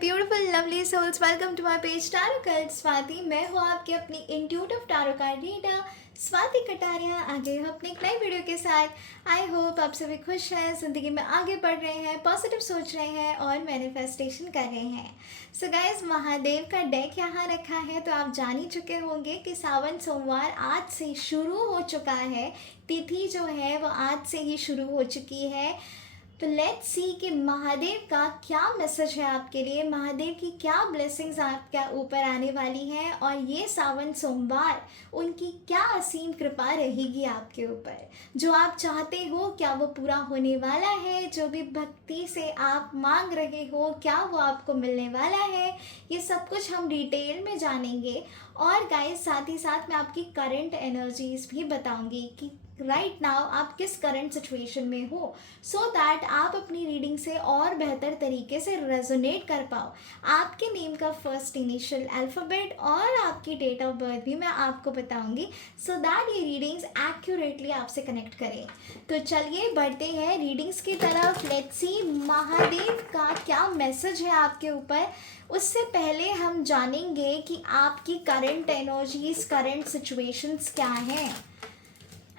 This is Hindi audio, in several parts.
Beautiful lovely souls, welcome to my page tarot card Swati. मैं हूँ आपकी अपनी intuitive tarot card reader Swati Kataria. आगे हूँ अपनी एक नई वीडियो के साथ। आई होप आप सभी खुश हैं, ज़िंदगी में आगे बढ़ रहे हैं, पॉजिटिव सोच रहे हैं और मैनिफेस्टेशन कर रहे हैं। सो गाइस, महादेव का डेक यहाँ रखा है तो आप जान ही चुके होंगे कि सावन सोमवार आज से शुरू हो चुका है। तिथि जो है वो आज से ही शुरू हो चुकी है। तो लेट्स सी कि महादेव का क्या मैसेज है आपके लिए, महादेव की क्या ब्लेसिंग्स आपके ऊपर आने वाली हैं और ये सावन सोमवार उनकी क्या असीम कृपा रहेगी आपके ऊपर। जो आप चाहते हो क्या वो पूरा होने वाला है, जो भी भक्ति से आप मांग रहे हो क्या वो आपको मिलने वाला है, ये सब कुछ हम डिटेल में जानेंगे। और गाइस, साथ ही साथ मैं आपकी करंट एनर्जीज भी बताऊंगी कि राइट नाउ आप किस करंट सिचुएशन में हो, सो दैट आप अपनी रीडिंग से और बेहतर तरीके से रेजोनेट कर पाओ। आपके नेम का फर्स्ट इनिशियल अल्फ़ाबेट और आपकी डेट ऑफ बर्थ भी मैं आपको बताऊंगी, सो दैट ये रीडिंग्स एक्यूरेटली आपसे कनेक्ट करें। तो चलिए बढ़ते हैं रीडिंग्स की तरफ। लेट्स सी महादेव का क्या मैसेज है आपके ऊपर। उससे पहले हम जानेंगे कि आपकी करंट एनर्जीज, करंट सिचुएशंस क्या हैं।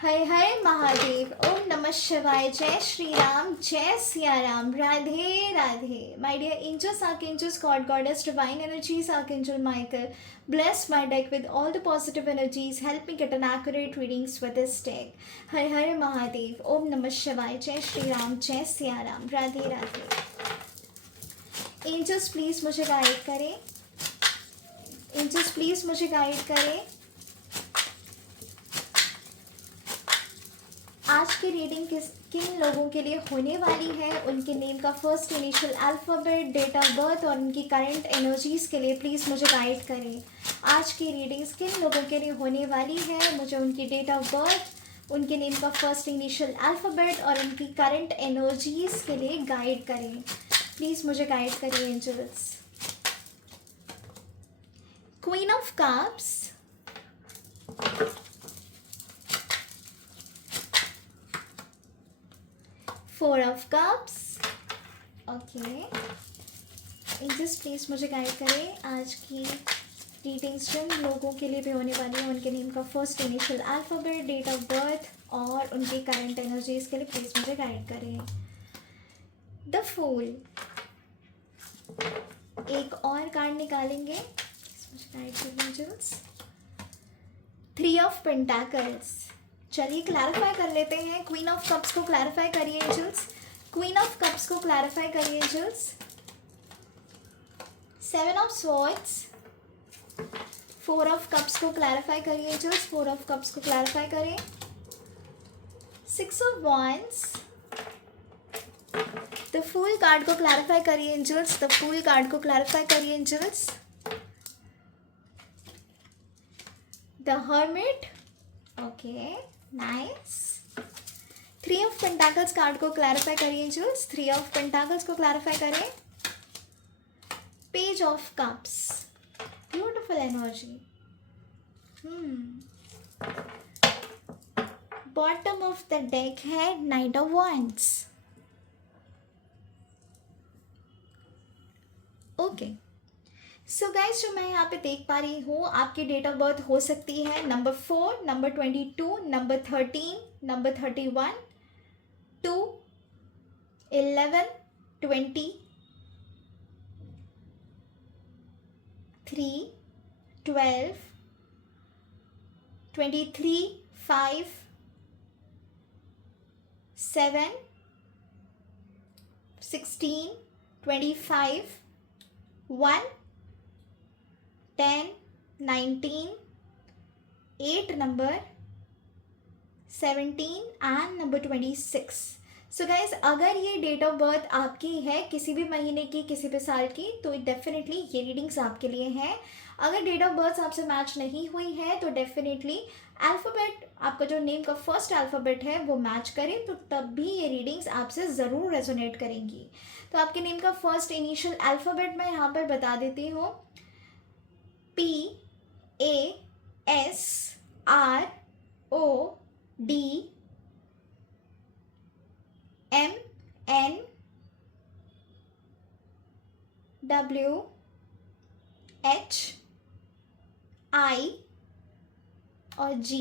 हर हर महादेव, ओम नमः शिवाय, जय श्री राम, जय Siya Ram, Radhe Radhe. My dear angels, archangels, god goddess, divine energies, archangel Michael, bless my deck with all the positive energies, help me get an accurate readings with this deck. हर हर महादेव, ओम नमः शिवाय, जय श्री राम, जय सिया राम, राधे राधे। एंजल्स प्लीज मुझे गाइड करें, एंजल्स प्लीज मुझे गाइड करें। आज की रीडिंग किन लोगों के लिए होने वाली है, उनके नेम का first initial alphabet, date of birth और उनकी करंट एनर्जीज़ के लिए प्लीज़ मुझे गाइड करें। आज की रीडिंग्स किन लोगों के लिए होने वाली है, मुझे उनकी डेट ऑफ बर्थ, उनके नेम का फर्स्ट इनिशियल अल्फ़ाबेट और उनकी करंट एनर्जीज़ के लिए गाइड करें। प्लीज़ मुझे गाइड करिए angels. Queen of cups, four of cups, okay. Angels please मुझे गाइड करें आज की रीडिंग्स जिन लोगों के लिए भी होने वाली है, उनके नेम का first initial alphabet, date of birth और उनकी करंट एनर्जीज के लिए प्लीज मुझे गाइड करें। द फूल, एक और कार्ड निकालेंगे, मुझे गाइड करिए एंजल्स। थ्री ऑफ पेंटाकल्स, चलिए क्लैरिफाई कर लेते हैं। क्वीन ऑफ कप्स को क्लैरिफाई करिए एंजल्स, क्वीन ऑफ कप्स को क्लैरिफाई करिए angels. Seven of swords, four of cups को क्लैरिफाई करिए एंजल्स, फोर ऑफ कप्स को क्लैरिफाई करें। Six of wands, the fool card को क्लैरिफाई करिए एंजल्स, द फूल कार्ड को क्लैरिफाई करिए angels. The hermit, okay, nice. Three of pentacles card को क्लैरिफाई करिए एंजल्स, थ्री ऑफ पेंटाकल्स को क्लैरिफाई करें। Page of cups, beautiful energy. Bottom of the deck है knight of wands, okay. So guys, जो मैं यहाँ पे देख पा रही हूँ, आपकी डेट ऑफ बर्थ हो सकती है number 4, number 22, number 13, number 31, 2, 11, 20, 3, 12, 23, 5, 7, 16, 25, 1, 10, 19, 8 number, 17 and number 26। So guys, अगर ये डेट ऑफ बर्थ आपकी है किसी भी महीने की, किसी भी साल की, तो डेफिनेटली ये रीडिंग्स आपके लिए हैं। अगर डेट ऑफ बर्थ आपसे मैच नहीं हुई है तो डेफिनेटली अल्फ़ाबेट, आपका जो नेम का फर्स्ट अल्फ़ाबेट है वो मैच करे, तो तब भी ये रीडिंग्स आपसे ज़रूर रेजोनेट करेंगी। तो आपके नेम का फर्स्ट इनिशियल अल्फ़ाबेट मैं यहाँ पर बता देती हूँ। PASRODMNW HI और G।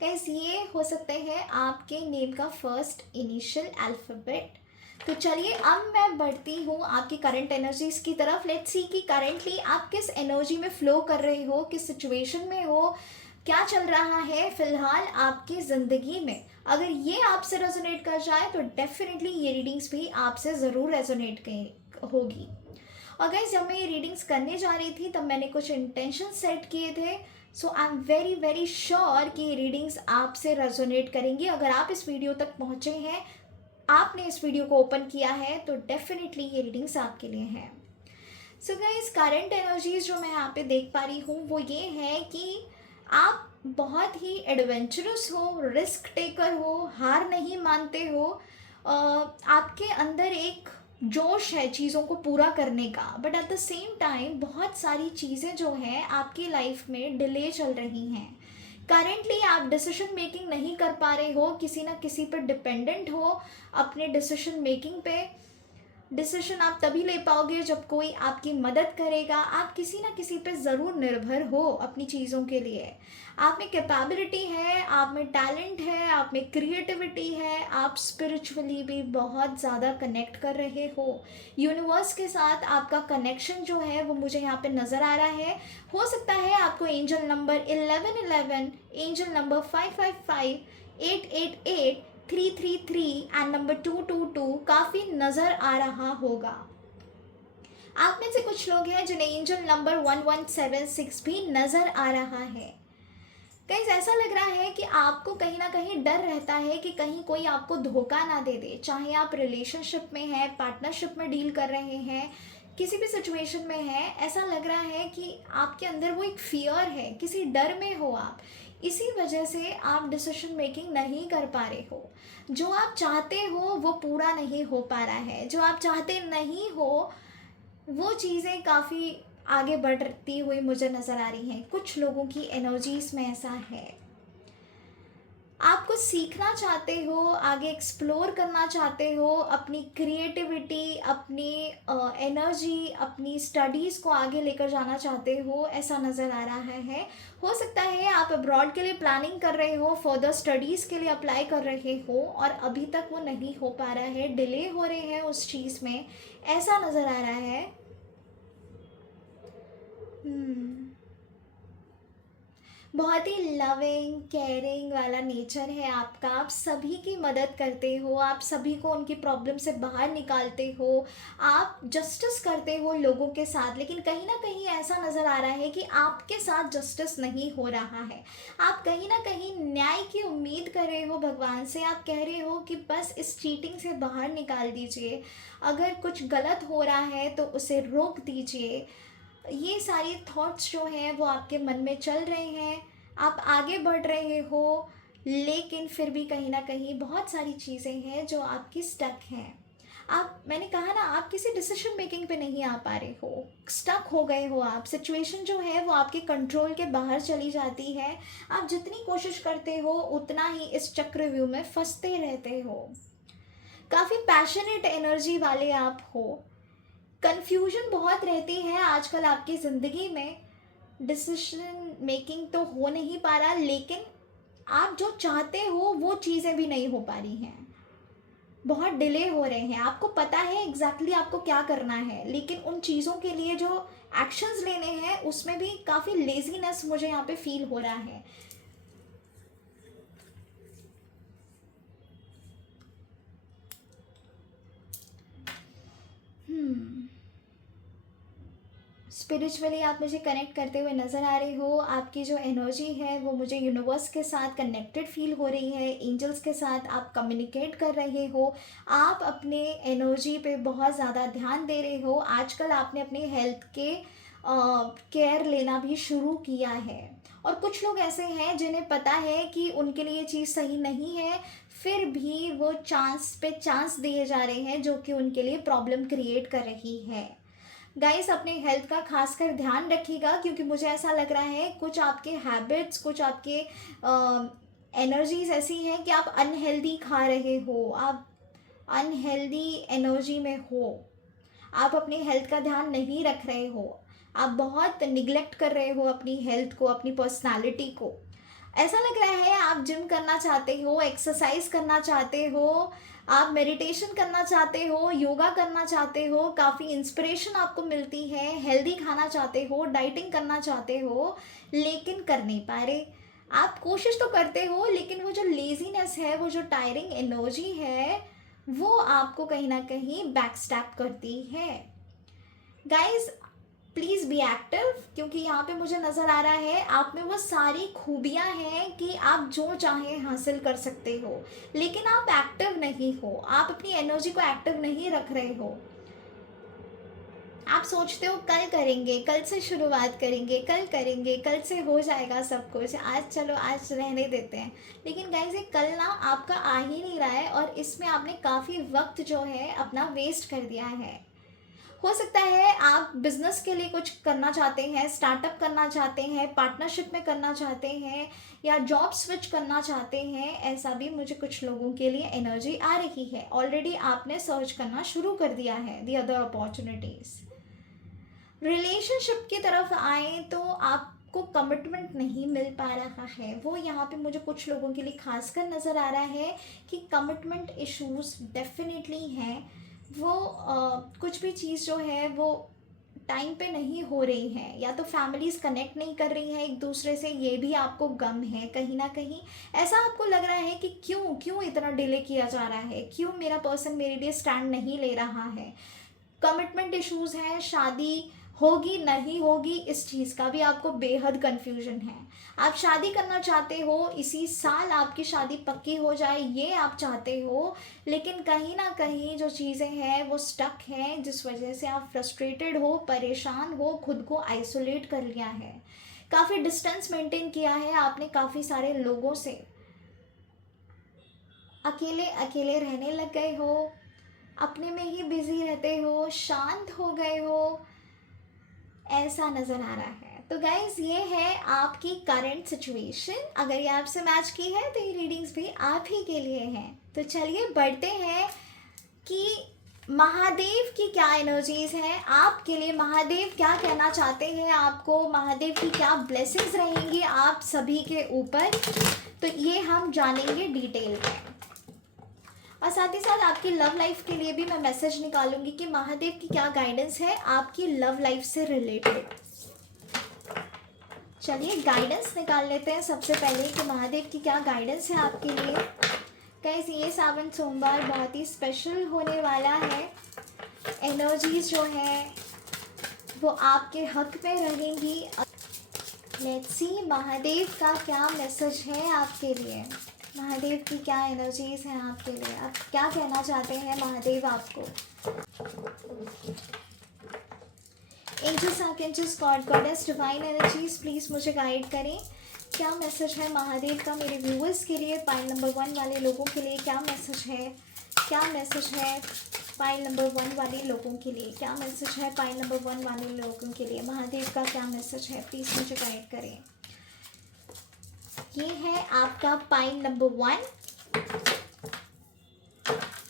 गाइस ये हो सकते हैं आपके नेम का फर्स्ट इनिशियल अल्फ़ाबेट। तो चलिए अब मैं बढ़ती हूँ आपकी करंट एनर्जीज़ की तरफ। लेट्स सी कि करंटली आप किस एनर्जी में फ़्लो कर रहे हो, किस सिचुएशन में हो, क्या चल रहा है फ़िलहाल आपकी ज़िंदगी में। अगर ये आपसे रेजोनेट कर जाए तो डेफिनेटली ये रीडिंग्स भी आपसे ज़रूर रेजोनेट होगी। और गाइस जब मैं ये रीडिंग्स करने जा रही थी तब मैंने कुछ इंटेंशन सेट किए थे। So I am very very sure कि ये रीडिंग्स आपसे रेजोनेट करेंगी। अगर आप इस वीडियो तक पहुँचे हैं, आपने इस वीडियो को ओपन किया है, तो डेफिनेटली ये रीडिंग्स आपके लिए हैं। सो गाइस करंट एनर्जीज जो मैं यहाँ पे देख पा रही हूँ वो ये है कि आप बहुत ही एडवेंचरस हो, रिस्क टेकर हो, हार नहीं मानते हो। आपके अंदर एक जोश है चीज़ों को पूरा करने का, but at the same time बहुत सारी चीज़ें जो हैं आपकी लाइफ में डिले चल रही हैं। करेंटली आप डिसीजन मेकिंग नहीं कर पा रहे हो, किसी ना किसी पर डिपेंडेंट हो अपने डिसीजन मेकिंग पे। डिसीजन आप तभी ले पाओगे जब कोई आपकी मदद करेगा। आप किसी ना किसी पे ज़रूर निर्भर हो अपनी चीज़ों के लिए। आप में कैपेबिलिटी है, आप में टैलेंट है, आप में क्रिएटिविटी है, आप स्पिरिचुअली भी बहुत ज़्यादा कनेक्ट कर रहे हो। यूनिवर्स के साथ आपका कनेक्शन जो है वो मुझे यहाँ पे नज़र आ रहा है। हो सकता है आपको angel number 1111, angel number 555, 888, 333 and number 222 काफ़ी नज़र आ रहा होगा। आप में से कुछ लोग हैं जिन्हें एंजल नंबर 1176 भी नज़र आ रहा है। कहीं ऐसा लग रहा है कि आपको कहीं ना कहीं डर रहता है कि कहीं कोई आपको धोखा ना दे दे। चाहे आप रिलेशनशिप में हैं, पार्टनरशिप में डील कर रहे हैं, किसी भी सिचुएशन में है, ऐसा लग रहा है कि आपके अंदर वो एक फियर है, किसी डर में हो आप। इसी वजह से आप डिसीजन मेकिंग नहीं कर पा रहे हो। जो आप चाहते हो वो पूरा नहीं हो पा रहा है, जो आप चाहते नहीं हो वो चीज़ें काफ़ी आगे बढ़ती हुई मुझे नज़र आ रही हैं। कुछ लोगों की एनर्जीज़ में ऐसा है। आप कुछ सीखना चाहते हो, आगे एक्सप्लोर करना चाहते हो, अपनी क्रिएटिविटी, अपनी एनर्जी, अपनी स्टडीज़ को आगे लेकर जाना चाहते हो, ऐसा नज़र आ रहा है। हो सकता है आप अब्रॉड के लिए प्लानिंग कर रहे हो, फर्दर स्टडीज़ के लिए अप्लाई कर रहे हो और अभी तक वो नहीं हो पा रहा है, डिले हो रहे हैं उस चीज़ में, ऐसा नज़र आ रहा है। बहुत ही लविंग केयरिंग वाला नेचर है आपका। आप सभी की मदद करते हो, आप सभी को उनकी प्रॉब्लम से बाहर निकालते हो, आप जस्टिस करते हो लोगों के साथ। लेकिन कहीं ना कहीं ऐसा नज़र आ रहा है कि आपके साथ जस्टिस नहीं हो रहा है। आप कहीं ना कहीं न्याय की उम्मीद कर रहे हो भगवान से। आप कह रहे हो कि बस इस चीटिंग से बाहर निकाल दीजिए, अगर कुछ गलत हो रहा है तो उसे रोक दीजिए। ये सारी थॉट्स जो हैं वो आपके मन में चल रहे हैं। आप आगे बढ़ रहे हो, लेकिन फिर भी कहीं ना कहीं बहुत सारी चीज़ें हैं जो आपकी स्टक हैं। मैंने कहा ना, आप किसी डिसीजन मेकिंग पे नहीं आ पा रहे हो, स्टक हो गए हो आप। सिचुएशन जो है वो आपके कंट्रोल के बाहर चली जाती है। आप जितनी कोशिश करते हो उतना ही इस चक्रव्यूह में फंसते रहते हो। काफ़ी पैशनेट एनर्जी वाले आप हो। कन्फ्यूजन बहुत रहती है आजकल आपकी ज़िंदगी में। डिसीजन मेकिंग तो हो नहीं पा रहा, लेकिन आप जो चाहते हो वो चीज़ें भी नहीं हो पा रही हैं। बहुत डिले हो रहे हैं। आपको पता है एग्जैक्टली आपको क्या करना है, लेकिन उन चीज़ों के लिए जो एक्शंस लेने हैं उसमें भी काफ़ी लेजीनेस मुझे यहाँ पे फील हो रहा है। स्पिरिचुअली आप मुझे कनेक्ट करते हुए नज़र आ रहे हो। आपकी जो एनर्जी है वो मुझे यूनिवर्स के साथ कनेक्टेड फील हो रही है। एंजल्स के साथ आप कम्युनिकेट कर रहे हो। आप अपने एनर्जी पे बहुत ज़्यादा ध्यान दे रहे हो। आजकल आपने अपने हेल्थ के केयर लेना भी शुरू किया है। और कुछ लोग ऐसे हैं जिन्हें पता है कि उनके लिए चीज़ सही नहीं है, फिर भी वो चांस पे चांस दिए जा रहे हैं जो कि उनके लिए प्रॉब्लम क्रिएट कर रही है। गाइस अपने हेल्थ का खासकर ध्यान रखिएगा, क्योंकि मुझे ऐसा लग रहा है कुछ आपके हैबिट्स, कुछ आपके एनर्जीज ऐसी हैं कि आप अनहेल्दी खा रहे हो, आप अनहेल्दी एनर्जी में हो, आप अपने हेल्थ का ध्यान नहीं रख रहे हो। आप बहुत निगलेक्ट कर रहे हो अपनी हेल्थ को, अपनी पर्सनालिटी को। ऐसा लग रहा है आप जिम करना चाहते हो, एक्सरसाइज करना चाहते हो, आप मेडिटेशन करना चाहते हो, योगा करना चाहते हो, काफ़ी इंस्पिरेशन आपको मिलती है, हेल्दी खाना चाहते हो, डाइटिंग करना चाहते हो, लेकिन कर नहीं पा रहे। आप कोशिश तो करते हो, लेकिन वो जो लेजीनेस है, वो जो टायरिंग एनर्जी है, वो आपको कहीं ना कहीं बैकस्टैप करती है। गाइज, प्लीज़ बी एक्टिव, क्योंकि यहाँ पे मुझे नज़र आ रहा है आप में वो सारी खूबियाँ हैं कि आप जो चाहें हासिल कर सकते हो, लेकिन आप एक्टिव नहीं हो, आप अपनी एनर्जी को एक्टिव नहीं रख रहे हो। आप सोचते हो कल करेंगे, कल से शुरुआत करेंगे, कल करेंगे, कल से हो जाएगा सब कुछ, आज चलो आज रहने देते हैं। लेकिन गाइस, ये कल ना आपका आ ही नहीं रहा है, और इसमें आपने काफ़ी वक्त जो है अपना वेस्ट कर दिया है। हो सकता है आप बिजनेस के लिए कुछ करना चाहते हैं, स्टार्टअप करना चाहते हैं, पार्टनरशिप में करना चाहते हैं, या जॉब स्विच करना चाहते हैं। ऐसा भी मुझे कुछ लोगों के लिए एनर्जी आ रही है। ऑलरेडी आपने सर्च करना शुरू कर दिया है दी अदर अपॉर्चुनिटीज़। रिलेशनशिप की तरफ आए तो आपको कमिटमेंट नहीं मिल पा रहा है। वो यहाँ पे मुझे कुछ लोगों के लिए खासकर नज़र आ रहा है कि कमिटमेंट इश्यूज डेफिनेटली हैं। वो कुछ भी चीज़ जो है वो टाइम पे नहीं हो रही है, या तो फैमिलीज़ कनेक्ट नहीं कर रही हैं एक दूसरे से, ये भी आपको गम है कहीं ना कहीं। ऐसा आपको लग रहा है कि क्यों क्यों इतना डिले किया जा रहा है, क्यों मेरा पर्सन मेरे लिए स्टैंड नहीं ले रहा है। कमिटमेंट इश्यूज़ हैं, शादी होगी नहीं होगी इस चीज़ का भी आपको बेहद कन्फ्यूजन है। आप शादी करना चाहते हो, इसी साल आपकी शादी पक्की हो जाए ये आप चाहते हो, लेकिन कहीं ना कहीं जो चीज़ें हैं वो स्टक हैं, जिस वजह से आप फ्रस्ट्रेटेड हो, परेशान हो, खुद को आइसोलेट कर लिया है, काफ़ी डिस्टेंस मेंटेन किया है आपने काफ़ी सारे लोगों से, अकेले अकेले रहने लग गए हो, अपने में ही बिजी रहते हो, शांत हो गए हो, ऐसा नज़र आ रहा है। तो गाइज, ये है आपकी करंट सिचुएशन। अगर ये आपसे मैच की है तो ये रीडिंग्स भी आप ही के लिए हैं। तो चलिए बढ़ते हैं कि महादेव की क्या एनर्जीज हैं आपके लिए, महादेव क्या कहना चाहते हैं आपको, महादेव की क्या ब्लेसिंग्स रहेंगी आप सभी के ऊपर, तो ये हम जानेंगे डिटेल में। और साथ ही साथ आपकी लव लाइफ के लिए भी मैं मैसेज निकालूंगी कि महादेव की क्या गाइडेंस है आपकी लव लाइफ से रिलेटेड। चलिए गाइडेंस निकाल लेते हैं सबसे पहले कि महादेव की क्या गाइडेंस है आपके लिए। गाइस, ये सावन सोमवार बहुत ही स्पेशल होने वाला है। एनर्जीज जो है वो आपके हक में रहेंगी। लेट्स सी महादेव का क्या मैसेज है आपके लिए, महादेव की क्या एनर्जीज हैं आपके लिए, आप क्या कहना चाहते हैं महादेव आपको। Angels, archangels, god goddess, divine energies, please मुझे गाइड करें। क्या मैसेज है महादेव का मेरे व्यूअर्स के लिए, पाइल नंबर 1 वाले लोगों के लिए क्या मैसेज है, क्या मैसेज है पाइल नंबर 1 वाले लोगों के लिए, क्या मैसेज है पाइल नंबर 1 वाले लोगों के लिए, महादेव का क्या मैसेज है, प्लीज़ मुझे गाइड करें। ये है आपका पाइल नंबर 1।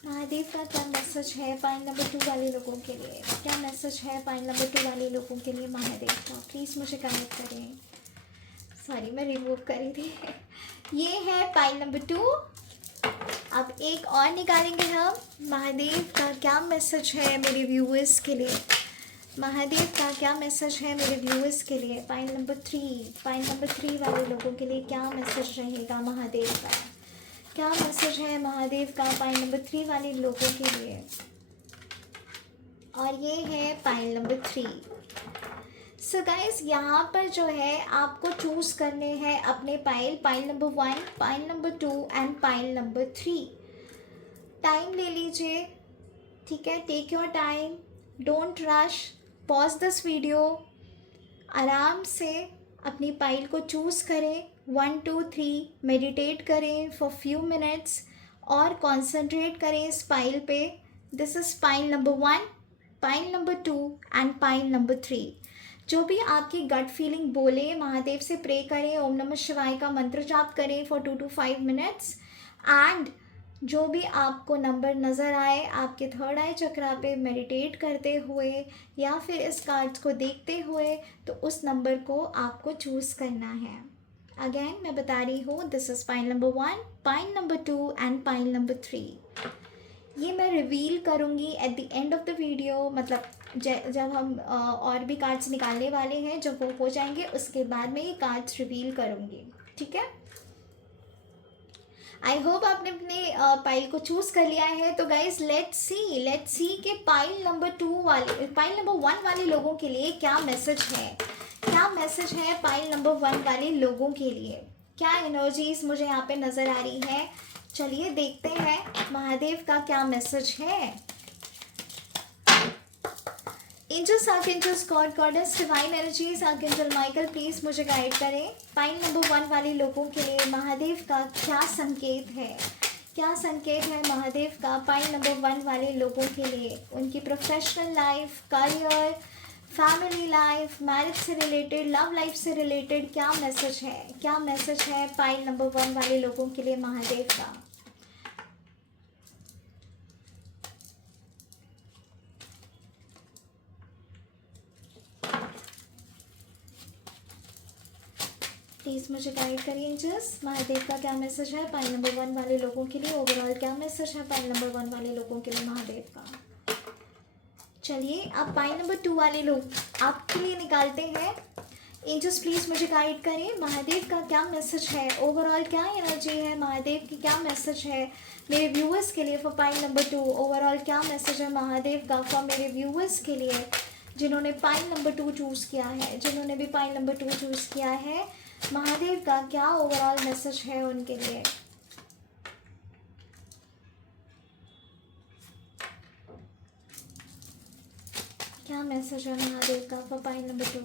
महादेव का क्या मैसेज है पाइल नंबर 2 वाले लोगों के लिए, क्या मैसेज है पाइल नंबर 2 वाले लोगों के लिए महादेव का, प्लीज़ मुझे कनेक्ट करें। सॉरी, मैं रिमूव करी थी। ये है पाइल नंबर 2। अब एक और निकालेंगे हम, महादेव का क्या मैसेज है मेरे व्यूअर्स के लिए, महादेव का क्या मैसेज है मेरे व्यूअर्स के लिए। पाइल नंबर 3, पाइल नंबर 3 वाले लोगों के लिए क्या मैसेज रहेगा महादेव का, क्या मैसेज है महादेव का पाइल नंबर 3 वाले लोगों के लिए। और ये है पाइल नंबर 3। सो गाइस, यहाँ पर जो है आपको चूज़ करने हैं अपने pile number 1, pile number 2 and pile number 3। Time ले लीजिए, ठीक है, take your time, don't rush, pause this video, आराम से अपनी पाइल को चूज़ करें, 1 2 3 मेडिटेट करें फॉर फ्यू मिनट्स और कॉन्सेंट्रेट करें इस पाइल पे। This is pile number 1, pile number 2 and pile number 3। जो भी आपकी गट फीलिंग बोले, महादेव से प्रे करें, ओम नमः शिवाय का मंत्र जाप करें फॉर 2 to 5 मिनट्स एंड जो भी आपको नंबर नज़र आए आपके थर्ड आई चक्रा पे मेडिटेट करते हुए या फिर इस कार्ड्स को देखते हुए, तो उस नंबर को आपको चूज़ करना है। अगेन मैं बता रही हूँ, this is pile number 1, pile number 2 and pile number 3। ये मैं रिवील करूँगी at the end of the video, मतलब जब हम और भी कार्ड्स निकालने वाले हैं, जब वो हो जाएंगे उसके बाद मैं ये कार्ड्स रिवील करूँगी, ठीक है। आई होप आपने अपने पाइल को चूज़ कर लिया है। तो गाइज लेट्स सी कि पाइल नंबर 1 वाले लोगों के लिए क्या मैसेज है, क्या मैसेज है पाइल नंबर 1 वाले लोगों के लिए, क्या एनर्जीज मुझे यहाँ पे नज़र आ रही है। चलिए देखते हैं महादेव का क्या मैसेज है। Angels, archangels, god goddess, divine energies, archangel Michael please मुझे गाइड करें। पाइल नंबर 1 वाले लोगों के लिए महादेव का क्या संकेत है, क्या संकेत है महादेव का पाइल नंबर 1 वाले लोगों के लिए, उनकी professional life, career, family life, marriage से रिलेटेड, लव लाइफ से रिलेटेड क्या मैसेज है, क्या मैसेज है पाइल नंबर 1 वाले लोगों के लिए महादेव का। प्लीज़ मुझे गाइड करिए एंजल्स, महादेव का क्या मैसेज है पाइल नंबर 1 वाले लोगों के लिए, ओवरऑल क्या मैसेज है पाइल नंबर 1 वाले लोगों के लिए महादेव का। चलिए अब पाइल नंबर 2 वाले लोग आपके लिए निकालते हैं। एंजल्स प्लीज़ मुझे गाइड करें, महादेव का क्या मैसेज है, ओवरऑल क्या एनर्जी है, महादेव की क्या मैसेज है मेरे व्यूअर्स के लिए फॉर पाइल नंबर 2। ओवरऑल क्या मैसेज है महादेव का फॉर मेरे व्यूअर्स के लिए जिन्होंने पाइल नंबर 2 चूज़ किया है, जिन्होंने भी पाइल नंबर 2 चूज़ किया है, महादेव का क्या ओवरऑल मैसेज है उनके लिए। क्या मैसेज है महादेव का फॉर पाइल नंबर 2।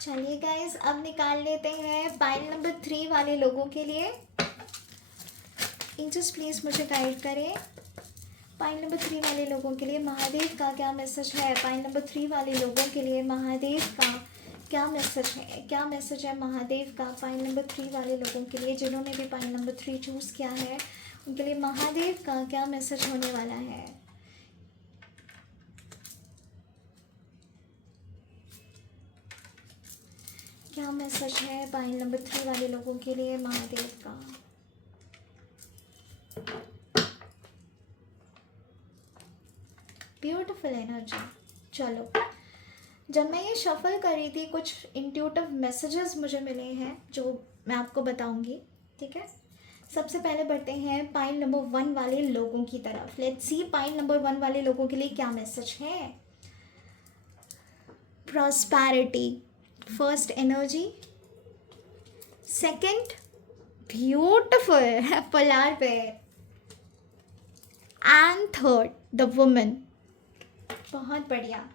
चलिए गाइस अब निकाल लेते हैं पाइल नंबर 3 वाले लोगों के लिए। एंजल्स प्लीज़ मुझे गाइड करें, पाइल नंबर 3 वाले लोगों के लिए महादेव का क्या मैसेज है, पाइल नंबर 3 वाले लोगों के लिए महादेव का क्या मैसेज है, क्या मैसेज है महादेव का पाइल नंबर 3 वाले लोगों के लिए जिन्होंने भी पाइल नंबर 3 चूज़ किया है, उनके लिए महादेव का क्या मैसेज होने वाला है। क्या मैसेज है पाइल नंबर 3 वाले लोगों के लिए महादेव का। Beautiful energy. चलो जब मैं ये शफल कर रही थी कुछ इंट्यूटिव मैसेजेस मुझे मिले हैं जो मैं आपको बताऊंगी, ठीक है। सबसे पहले बढ़ते हैं पाइल नंबर 1 वाले लोगों की तरफ। लेट्स सी पाइल नंबर 1 वाले लोगों के लिए क्या मैसेज है। Prosperity first energy, second beautiful polar pair and third the woman. बहुत बढ़िया।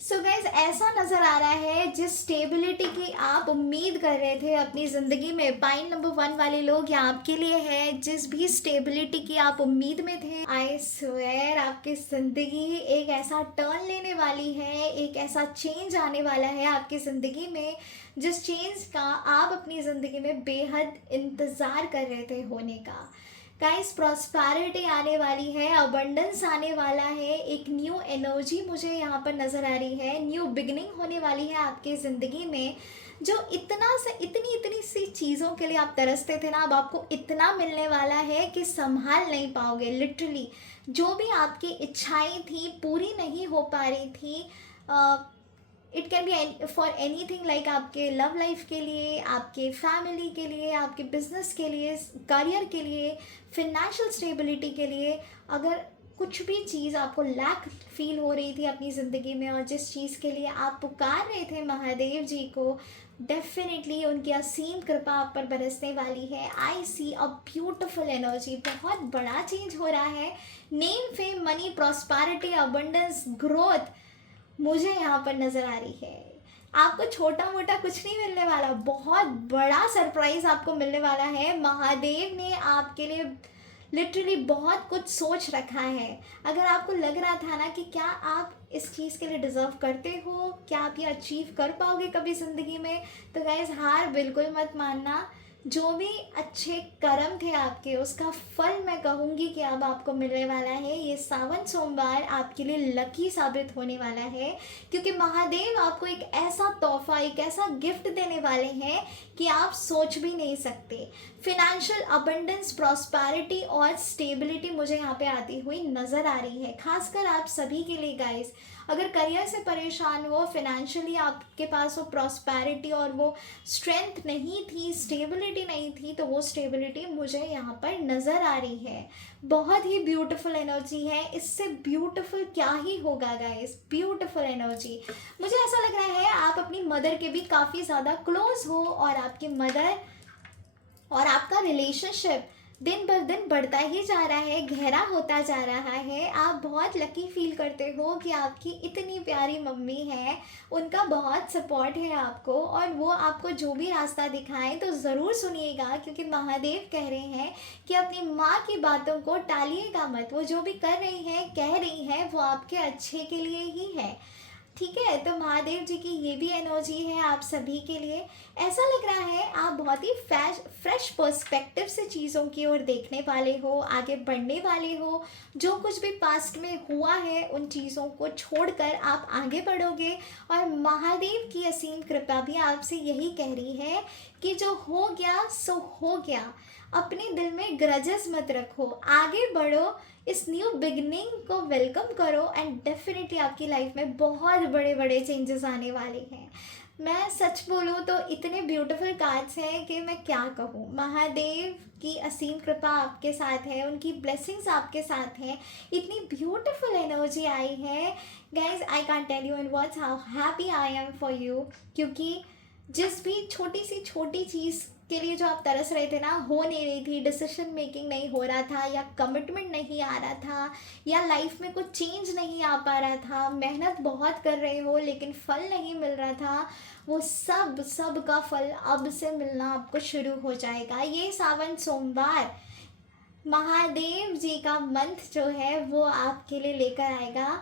सो गाइज ऐसा नज़र आ रहा है जिस स्टेबिलिटी की आप उम्मीद कर रहे थे अपनी ज़िंदगी में, पाइल नंबर 1 वाले लोग ये आपके लिए है। जिस भी स्टेबिलिटी की आप उम्मीद में थे, आई स्वेयर आपकी ज़िंदगी एक ऐसा टर्न लेने वाली है, एक ऐसा चेंज आने वाला है आपकी ज़िंदगी में जिस चेंज का आप अपनी ज़िंदगी में बेहद इंतज़ार कर रहे थे होने का। गाइस प्रॉस्पैरिटी आने वाली है, अबंडेंस आने वाला है, एक न्यू एनर्जी मुझे यहाँ पर नज़र आ रही है, न्यू बिगनिंग होने वाली है आपकी ज़िंदगी में। जो इतनी सी चीज़ों के लिए आप तरसते थे ना, अब आपको इतना मिलने वाला है कि संभाल नहीं पाओगे। लिटरली जो भी आपकी इच्छाएं थी पूरी नहीं हो पा रही थी, it can be for anything, like आपके लव लाइफ के लिए, आपके फैमिली के लिए, आपके बिजनेस के लिए, करियर के लिए, फिनेंशियल स्टेबिलिटी के लिए, अगर कुछ भी चीज़ आपको लैक फील हो रही थी अपनी ज़िंदगी में और जिस चीज़ के लिए आप पुकार रहे थे महादेव जी को, डेफिनेटली उनकी असीम कृपा आप पर बरसने वाली है। आई सी अ ब्यूटिफुल एनर्जी, बहुत बड़ा चेंज हो रहा है। Name, fame, money, prosperity, abundance, growth मुझे यहाँ पर नज़र आ रही है। आपको छोटा मोटा कुछ नहीं मिलने वाला, बहुत बड़ा सरप्राइज आपको मिलने वाला है। महादेव ने आपके लिए लिटरली बहुत कुछ सोच रखा है। अगर आपको लग रहा था ना कि क्या आप इस चीज़ के लिए डिज़र्व करते हो, क्या आप ये अचीव कर पाओगे कभी ज़िंदगी में, तो गाइस हार बिल्कुल मत मानना। जो भी अच्छे कर्म थे आपके, उसका फल मैं कहूँगी कि अब आपको मिलने वाला है। ये सावन सोमवार आपके लिए लकी साबित होने वाला है, क्योंकि महादेव आपको एक ऐसा तोहफा, एक ऐसा गिफ्ट देने वाले हैं कि आप सोच भी नहीं सकते। फिनेंशियल अबंडेंस, प्रॉस्पेरिटी और स्टेबिलिटी मुझे यहाँ पे आती हुई नज़र आ रही है, खासकर आप सभी के लिए गाइस। अगर करियर से परेशान हो, फिनेंशियली आपके पास वो प्रॉस्पेरिटी और वो स्ट्रेंथ नहीं थी, स्टेबिलिटी नहीं थी, तो वो स्टेबिलिटी मुझे यहाँ पर नज़र आ रही है। बहुत ही ब्यूटीफुल एनर्जी है, इससे ब्यूटीफुल क्या ही होगा गाइस, ब्यूटीफुल एनर्जी। मुझे ऐसा लग रहा है आप अपनी मदर के भी काफ़ी ज़्यादा क्लोज हो, और आपकी मदर और आपका रिलेशनशिप दिन ब दिन बढ़ता ही जा रहा है, गहरा होता जा रहा है। आप बहुत लकी फील करते हो कि आपकी इतनी प्यारी मम्मी है, उनका बहुत सपोर्ट है आपको, और वो आपको जो भी रास्ता दिखाएं तो ज़रूर सुनिएगा, क्योंकि महादेव कह रहे हैं कि अपनी माँ की बातों को टालिएगा मत। वो जो भी कर रही हैं, कह रही हैं, वो आपके अच्छे के लिए ही है, ठीक है। तो महादेव जी की ये भी एनर्जी है आप सभी के लिए। ऐसा लग रहा है आप बहुत ही फ्रेश पर्सपेक्टिव से चीज़ों की ओर देखने वाले हो, आगे बढ़ने वाले हो। जो कुछ भी पास्ट में हुआ है, उन चीज़ों को छोड़कर आप आगे बढ़ोगे, और महादेव की असीम कृपा भी आपसे यही कह रही है कि जो हो गया सो हो गया। अपने दिल में ग्रजेस मत रखो, आगे बढ़ो, इस न्यू बिगनिंग को वेलकम करो, एंड डेफिनेटली आपकी लाइफ में बहुत बड़े बड़े चेंजेस आने वाले हैं। मैं सच बोलूँ तो इतने ब्यूटीफुल कार्ड्स हैं कि मैं क्या कहूँ। महादेव की असीम कृपा आपके साथ है, उनकी ब्लेसिंग्स आपके साथ हैं, इतनी ब्यूटीफुल एनर्जी आई है guys. I can't tell you in words how happy I am for you, क्योंकि जिस भी छोटी सी छोटी चीज़ के लिए जो आप तरस रहे थे ना, हो नहीं रही थी, डिसीजन मेकिंग नहीं हो रहा था, या कमिटमेंट नहीं आ रहा था, या लाइफ में कुछ चेंज नहीं आ पा रहा था, मेहनत बहुत कर रहे हो लेकिन फल नहीं मिल रहा था, वो सब का फल अब से मिलना आपको शुरू हो जाएगा। ये सावन सोमवार महादेव जी का मंत्र जो है वो आपके लिए लेकर आएगा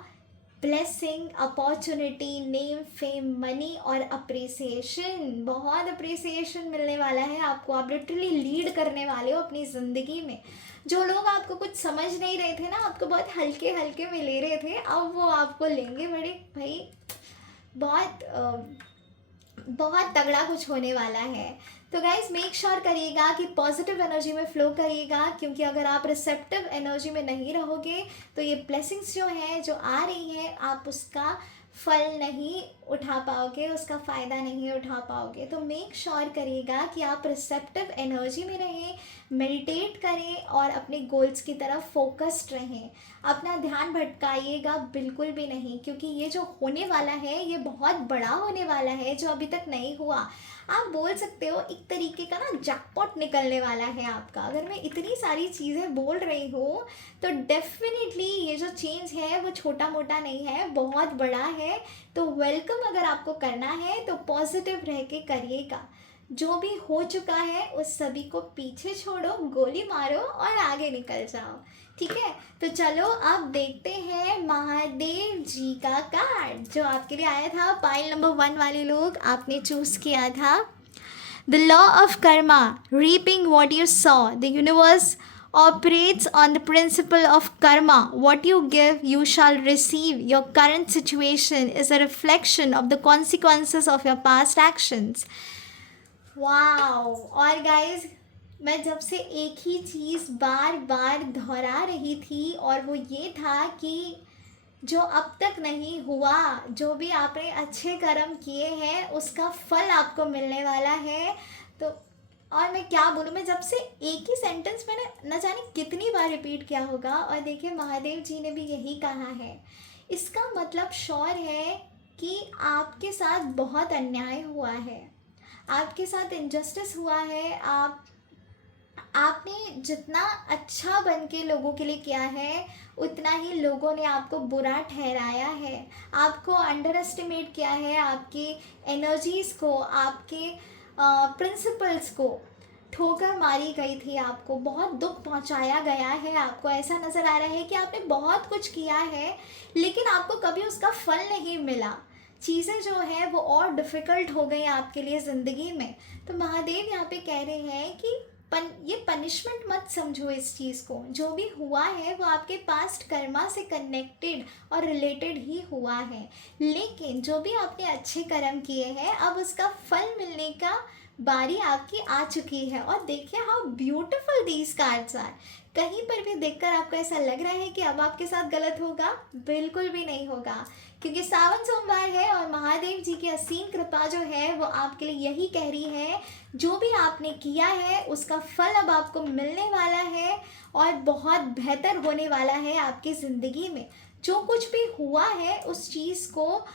blessing, opportunity, name, fame, money और अप्रिसिएशन। बहुत अप्रिसिएशन मिलने वाला है आपको, आप लिटरली लीड करने वाले हो अपनी ज़िंदगी में। जो लोग आपको कुछ समझ नहीं रहे थे ना, आपको बहुत हल्के हल्के में ले रहे थे, अब वो आपको लेंगे बड़े भाई। बहुत तगड़ा कुछ होने वाला है। तो गाइज मेक श्योर करिएगा कि पॉजिटिव एनर्जी में फ्लो करिएगा, क्योंकि अगर आप रिसेप्टिव एनर्जी में नहीं रहोगे तो ये ब्लेसिंग्स जो हैं, जो आ रही हैं, आप उसका फल नहीं उठा पाओगे, उसका फ़ायदा नहीं उठा पाओगे। तो मेक श्योर करिएगा कि आप रिसेप्टिव एनर्जी में रहें, मेडिटेट करें और अपने गोल्स की तरफ फोकस्ड रहें। अपना ध्यान भटकाइएगा बिल्कुल भी नहीं, क्योंकि ये जो होने वाला है ये बहुत बड़ा होने वाला है, जो अभी तक नहीं हुआ। आप बोल सकते हो एक तरीके का ना जैकपॉट निकलने वाला है आपका। अगर मैं इतनी सारी चीज़ें बोल रही हूँ तो डेफिनेटली ये जो चेंज है वो छोटा मोटा नहीं है, बहुत बड़ा है। तो वेलकम अगर आपको करना है तो पॉजिटिव रह के करिएगा। जो भी हो चुका है उस सभी को पीछे छोड़ो, गोली मारो और आगे निकल जाओ, ठीक है। तो चलो अब देखते हैं महादेव जी का कार्ड जो आपके लिए आया था। पाइल नंबर 1 वाले लोग आपने चूज़ किया था the law of Karma, reaping what you saw. The universe operates on the principle of karma. What you give, you shall receive. Your current situation is a reflection of the consequences of your past actions. Wow. और गाइज मैं जब से एक ही चीज़ बार बार दोहरा रही थी, और वो ये था कि जो अब तक नहीं हुआ, जो भी आपने अच्छे कर्म किए हैं उसका फल आपको मिलने वाला है। तो और मैं क्या बोलूँ, मैं जब से एक ही सेंटेंस मैंने न जाने कितनी बार रिपीट किया होगा, और देखिए महादेव जी ने भी यही कहा है। इसका मतलब श्योर है कि आपके साथ बहुत अन्याय हुआ है, आपके साथ इनजस्टिस हुआ है। आपने जितना अच्छा बन के लोगों के लिए किया है, उतना ही लोगों ने आपको बुरा ठहराया है, आपको अंडर एस्टिमेट किया है, आपकी एनर्जीज़ को, आपके प्रिंसिपल्स को ठोकर मारी गई थी, आपको बहुत दुख पहुंचाया गया है। आपको ऐसा नज़र आ रहा है कि आपने बहुत कुछ किया है लेकिन आपको कभी उसका फल नहीं मिला। चीज़ें जो है वो और डिफ़िकल्ट हो गई आपके लिए ज़िंदगी में। तो महादेव यहाँ पे कह रहे हैं कि ये पनिशमेंट मत समझो इस चीज़ को। जो भी हुआ है वो आपके पास्ट कर्मा से कनेक्टेड और रिलेटेड ही हुआ है, लेकिन जो भी आपने अच्छे कर्म किए हैं अब उसका फल मिलने का बारी आपकी आ चुकी है। और देखिए how beautiful these cards are. कहीं पर भी देखकर आपको ऐसा लग रहा है कि अब आपके साथ गलत होगा? बिल्कुल भी नहीं होगा, क्योंकि सावन सोमवार है और महादेव जी की असीम कृपा जो है वो आपके लिए यही कह रही है, जो भी आपने किया है उसका फल अब आपको मिलने वाला है और बहुत बेहतर होने वाला है आपकी ज़िंदगी में। जो कुछ भी हुआ है उस चीज़ को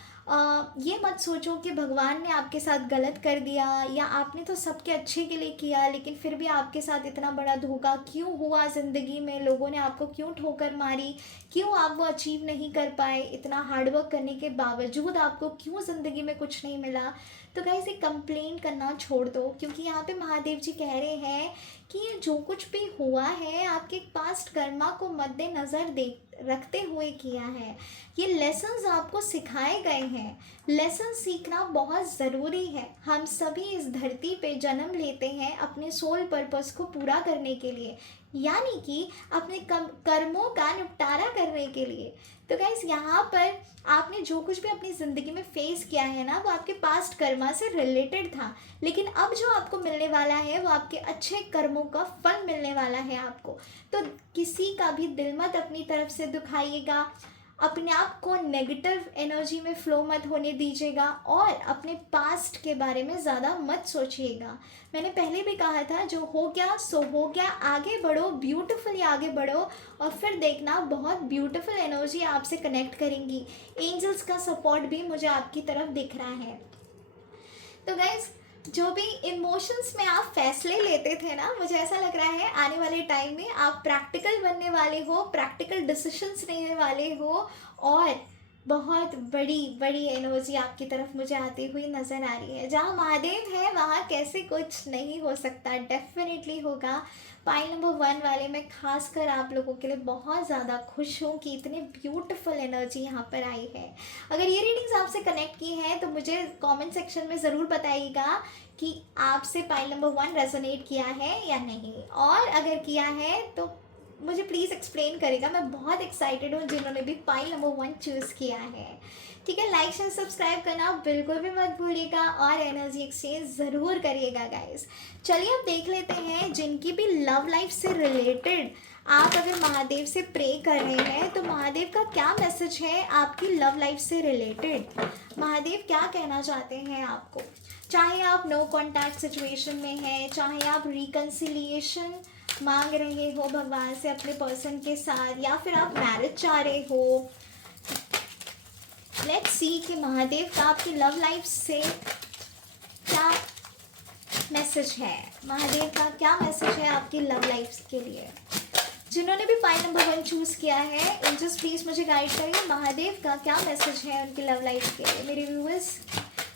ये मत सोचो कि भगवान ने आपके साथ गलत कर दिया, या आपने तो सबके अच्छे के लिए किया लेकिन फिर भी आपके साथ इतना बड़ा धोखा क्यों हुआ ज़िंदगी में, लोगों ने आपको क्यों ठोकर मारी, क्यों आप वो अचीव नहीं कर पाए, इतना हार्डवर्क करने के बावजूद आपको क्यों ज़िंदगी में कुछ नहीं मिला। तो गाइस ये कंप्लेन करना छोड़ दो, क्योंकि यहाँ पे महादेव जी कह रहे हैं कि ये जो कुछ भी हुआ है आपके पास्ट कर्मा को मद्देनज़र देख रखते हुए किया है। ये लेसन्स आपको सिखाए गए हैं। लेसन सीखना बहुत ज़रूरी है। हम सभी इस धरती पे जन्म लेते हैं अपने सोल पर्पस को पूरा करने के लिए, यानी कि अपने कर्मों का निपटारा करने के लिए। तो गाइस यहाँ पर आपने जो कुछ भी अपनी ज़िंदगी में फेस किया है ना, वो आपके पास्ट कर्मा से रिलेटेड था, लेकिन अब जो आपको मिलने वाला है वो आपके अच्छे कर्मों का फल मिलने वाला है आपको। तो किसी का भी दिल मत अपनी तरफ से दुखाइएगा, अपने आप को नेगेटिव एनर्जी में फ़्लो मत होने दीजिएगा और अपने पास्ट के बारे में ज़्यादा मत सोचिएगा। मैंने पहले भी कहा था, जो हो गया सो हो गया, आगे बढ़ो, ब्यूटीफुली आगे बढ़ो और फिर देखना बहुत ब्यूटीफुल एनर्जी आपसे कनेक्ट करेंगी। एंजल्स का सपोर्ट भी मुझे आपकी तरफ दिख रहा है। तो गाइज, जो भी इमोशंस में आप फैसले लेते थे ना, मुझे ऐसा लग रहा है आने वाले टाइम में आप प्रैक्टिकल बनने वाले हो, प्रैक्टिकल डिसीजंस लेने वाले हो और बहुत बड़ी बड़ी एनर्जी आपकी तरफ मुझे आती हुई नज़र आ रही है। जहाँ महादेव है वहाँ कैसे कुछ नहीं हो सकता, डेफिनेटली होगा। पाइल नंबर 1 वाले में खासकर आप लोगों के लिए बहुत ज़्यादा खुश हूँ कि इतनी ब्यूटीफुल एनर्जी यहाँ पर आई है। अगर ये रीडिंग्स आपसे कनेक्ट की हैं तो मुझे कमेंट सेक्शन में ज़रूर बताइएगा कि आपसे पाइल नंबर 1 रेजोनेट किया है या नहीं, और अगर किया है तो मुझे प्लीज़ एक्सप्लेन करेगा। मैं बहुत एक्साइटेड हूँ जिन्होंने भी पाइल नंबर 1 चूज़ किया है। ठीक है, लाइक शेयर सब्सक्राइब करना बिल्कुल भी मत भूलिएगा और एनर्जी एक्सचेंज ज़रूर करिएगा गाइस। चलिए अब देख लेते हैं जिनकी भी लव लाइफ से रिलेटेड आप अगर महादेव से प्रे कर रहे हैं तो महादेव का क्या मैसेज है आपकी लव लाइफ से रिलेटेड। महादेव क्या कहना चाहते हैं आपको, चाहे आप नो कॉन्टैक्ट सिचुएशन में हैं, चाहे आप रिकन्सिलिएशन मांग रहे हो भगवान से अपने पर्सन के साथ, या फिर आप मैरिज चाह रहे हो। लेट्स सी कि महादेव का आपकी लव लाइफ से क्या मैसेज है। महादेव का क्या मैसेज है आपकी लव लाइफ के लिए। जिन्होंने भी पाइल नंबर 1 चूज़ किया है, एंजल्स प्लीज़ मुझे गाइड करिए महादेव का क्या मैसेज है उनकी लव लाइफ के लिए। मेरे व्यूअर्स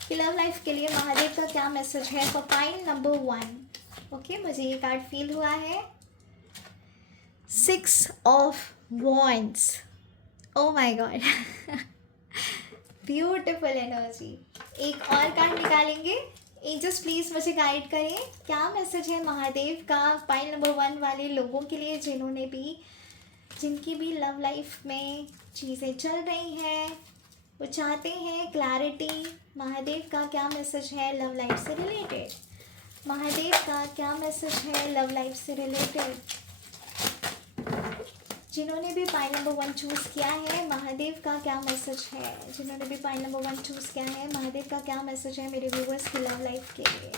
की लव लाइफ के लिए महादेव का क्या मैसेज है फॉर पाइल नंबर 1। ओके, मुझे ये कार्ड फील हुआ है, 6 of wands. Oh my God, beautiful energy. एक और कार्ड निकालेंगे। एंजल्स प्लीज़ मुझे गाइड करें क्या मैसेज है महादेव का पाइल नंबर 1 वाले लोगों के लिए, जिनकी भी लव लाइफ में चीज़ें चल रही हैं, वो चाहते हैं क्लैरिटी। महादेव का क्या मैसेज है लव लाइफ से रिलेटेड। महादेव का क्या मैसेज है लव लाइफ से रिलेटेड। जिन्होंने भी पाइल नंबर 1 चूज़ किया है, महादेव का क्या मैसेज है। जिन्होंने भी पाइल नंबर 1 चूज़ किया है, महादेव का क्या मैसेज है मेरे व्यूअर्स की लव लाइफ के लिए।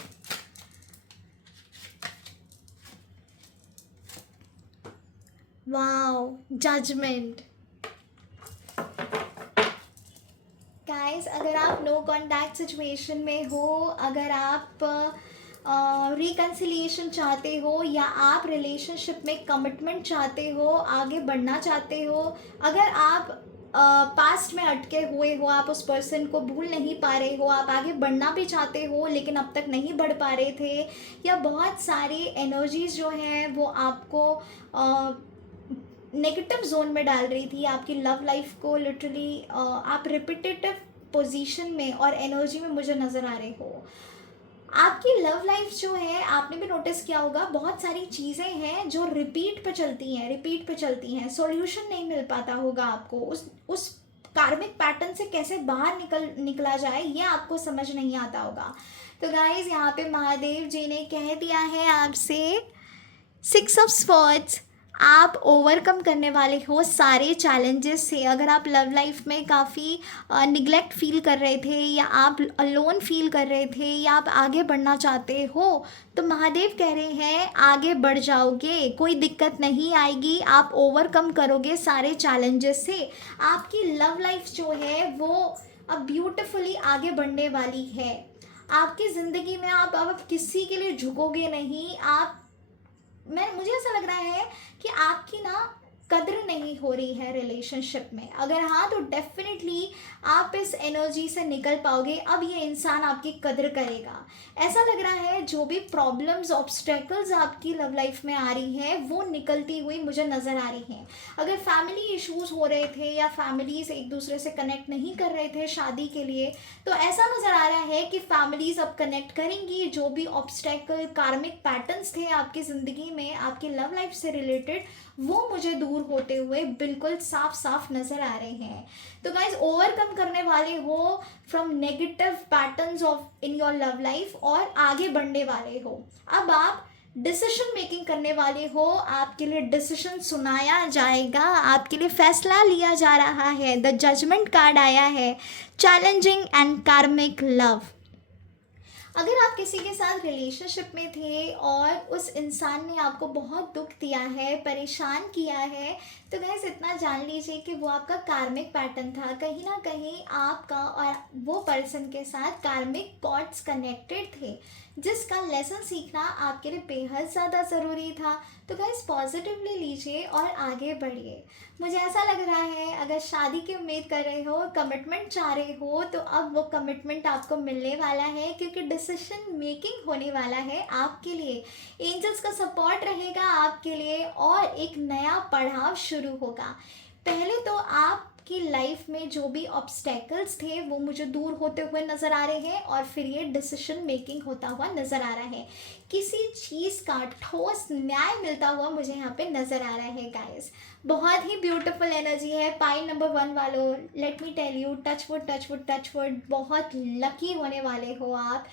Wow, judgement. गाइस, अगर आप नो कॉन्टैक्ट सिचुएशन में हो, अगर आप रिकन्सिलिएशन चाहते हो, या आप रिलेशनशिप में कमिटमेंट चाहते हो, आगे बढ़ना चाहते हो, अगर आप पास्ट में अटके हुए हो, आप उस पर्सन को भूल नहीं पा रहे हो, आप आगे बढ़ना भी चाहते हो लेकिन अब तक नहीं बढ़ पा रहे थे, या बहुत सारी एनर्जीज जो हैं वो आपको नेगेटिव जोन में डाल रही थी, आपकी लव लाइफ को लिटरली आप रिपीटेटिव पोजीशन में और एनर्जी में मुझे नज़र आ रहे हो। आपकी लव लाइफ जो है, आपने भी नोटिस किया होगा, बहुत सारी चीज़ें हैं जो रिपीट पे चलती हैं। सॉल्यूशन नहीं मिल पाता होगा आपको, उस कार्मिक पैटर्न से कैसे बाहर निकला जाए ये आपको समझ नहीं आता होगा। तो गाइज यहाँ पे महादेव जी ने कह दिया है आपसे 6 ऑफ स्वॉर्ड्स, आप ओवरकम करने वाले हो सारे चैलेंजेस से। अगर आप लव लाइफ में काफ़ी निगलेक्ट फील कर रहे थे, या आप अलोन फील कर रहे थे, या आप आगे बढ़ना चाहते हो, तो महादेव कह रहे हैं आगे बढ़ जाओगे, कोई दिक्कत नहीं आएगी, आप ओवरकम करोगे सारे चैलेंजेस से। आपकी लव लाइफ जो है वो अब ब्यूटिफुली आगे बढ़ने वाली है। आपकी ज़िंदगी में आप अब किसी के लिए झुकोगे नहीं। मुझे ऐसा लग रहा है कि आपकी ना कद्र नहीं हो रही है रिलेशनशिप में। अगर हाँ, तो डेफिनेटली आप इस एनर्जी से निकल पाओगे। अब ये इंसान आपकी कद्र करेगा। ऐसा लग रहा है जो भी प्रॉब्लम्स, ऑब्स्टेकल्स आपकी लव लाइफ में आ रही है वो निकलती हुई मुझे नज़र आ रही हैं। अगर फैमिली इश्यूज हो रहे थे या फैमिलीज एक दूसरे से कनेक्ट नहीं कर रहे थे शादी के लिए, तो ऐसा नज़र आ रहा है कि फैमिलीज अब कनेक्ट करेंगी। जो भी ऑब्स्टेकल, कार्मिक पैटर्न्स थे आपकी ज़िंदगी में, आपकी लव लाइफ से रिलेटेड, वो मुझे दूर होते हुए बिल्कुल साफ साफ नज़र आ रहे हैं। तो गाइज, ओवरकम करने वाले हो from negative patterns of in your love life और आगे बढ़ने वाले हो। अब आप डिसीजन मेकिंग करने वाले हो। आपके लिए डिसीजन सुनाया जाएगा, आपके लिए फैसला लिया जा रहा है। द जजमेंट कार्ड आया है, चैलेंजिंग एंड कार्मिक लव। अगर आप किसी के साथ रिलेशनशिप में थे और उस इंसान ने आपको बहुत दुख दिया है, परेशान किया है, तो गाइस इतना जान लीजिए कि वो आपका कार्मिक पैटर्न था। कहीं ना कहीं आपका और वो पर्सन के साथ कार्मिक कॉर्ड्स कनेक्टेड थे, जिसका लेसन सीखना आपके लिए बेहद ज़्यादा ज़रूरी था। तो गाइस पॉजिटिवली लीजिए और आगे बढ़िए। मुझे ऐसा लग रहा है, अगर शादी की उम्मीद कर रहे हो, कमिटमेंट चाह रहे हो, तो अब वो कमिटमेंट आपको मिलने वाला है, क्योंकि डिसीजन मेकिंग होने वाला है आपके लिए। एंजल्स का सपोर्ट रहेगा आपके लिए और एक नया पड़ाव शुरू होगा। पहले तो आपकी लाइफ में जो भी ऑब्स्टेकल्स थे वो मुझे दूर होते हुए नज़र आ रहे हैं, और फिर ये डिसीजन मेकिंग होता हुआ नज़र आ रहा है। किसी चीज़ का ठोस न्याय मिलता हुआ मुझे यहाँ पे नज़र आ रहा है गाइस। बहुत ही ब्यूटीफुल एनर्जी है। पाइल नंबर 1 वालों, let me tell you, touch wood touch wood touch wood, बहुत लकी होने वाले हो आप,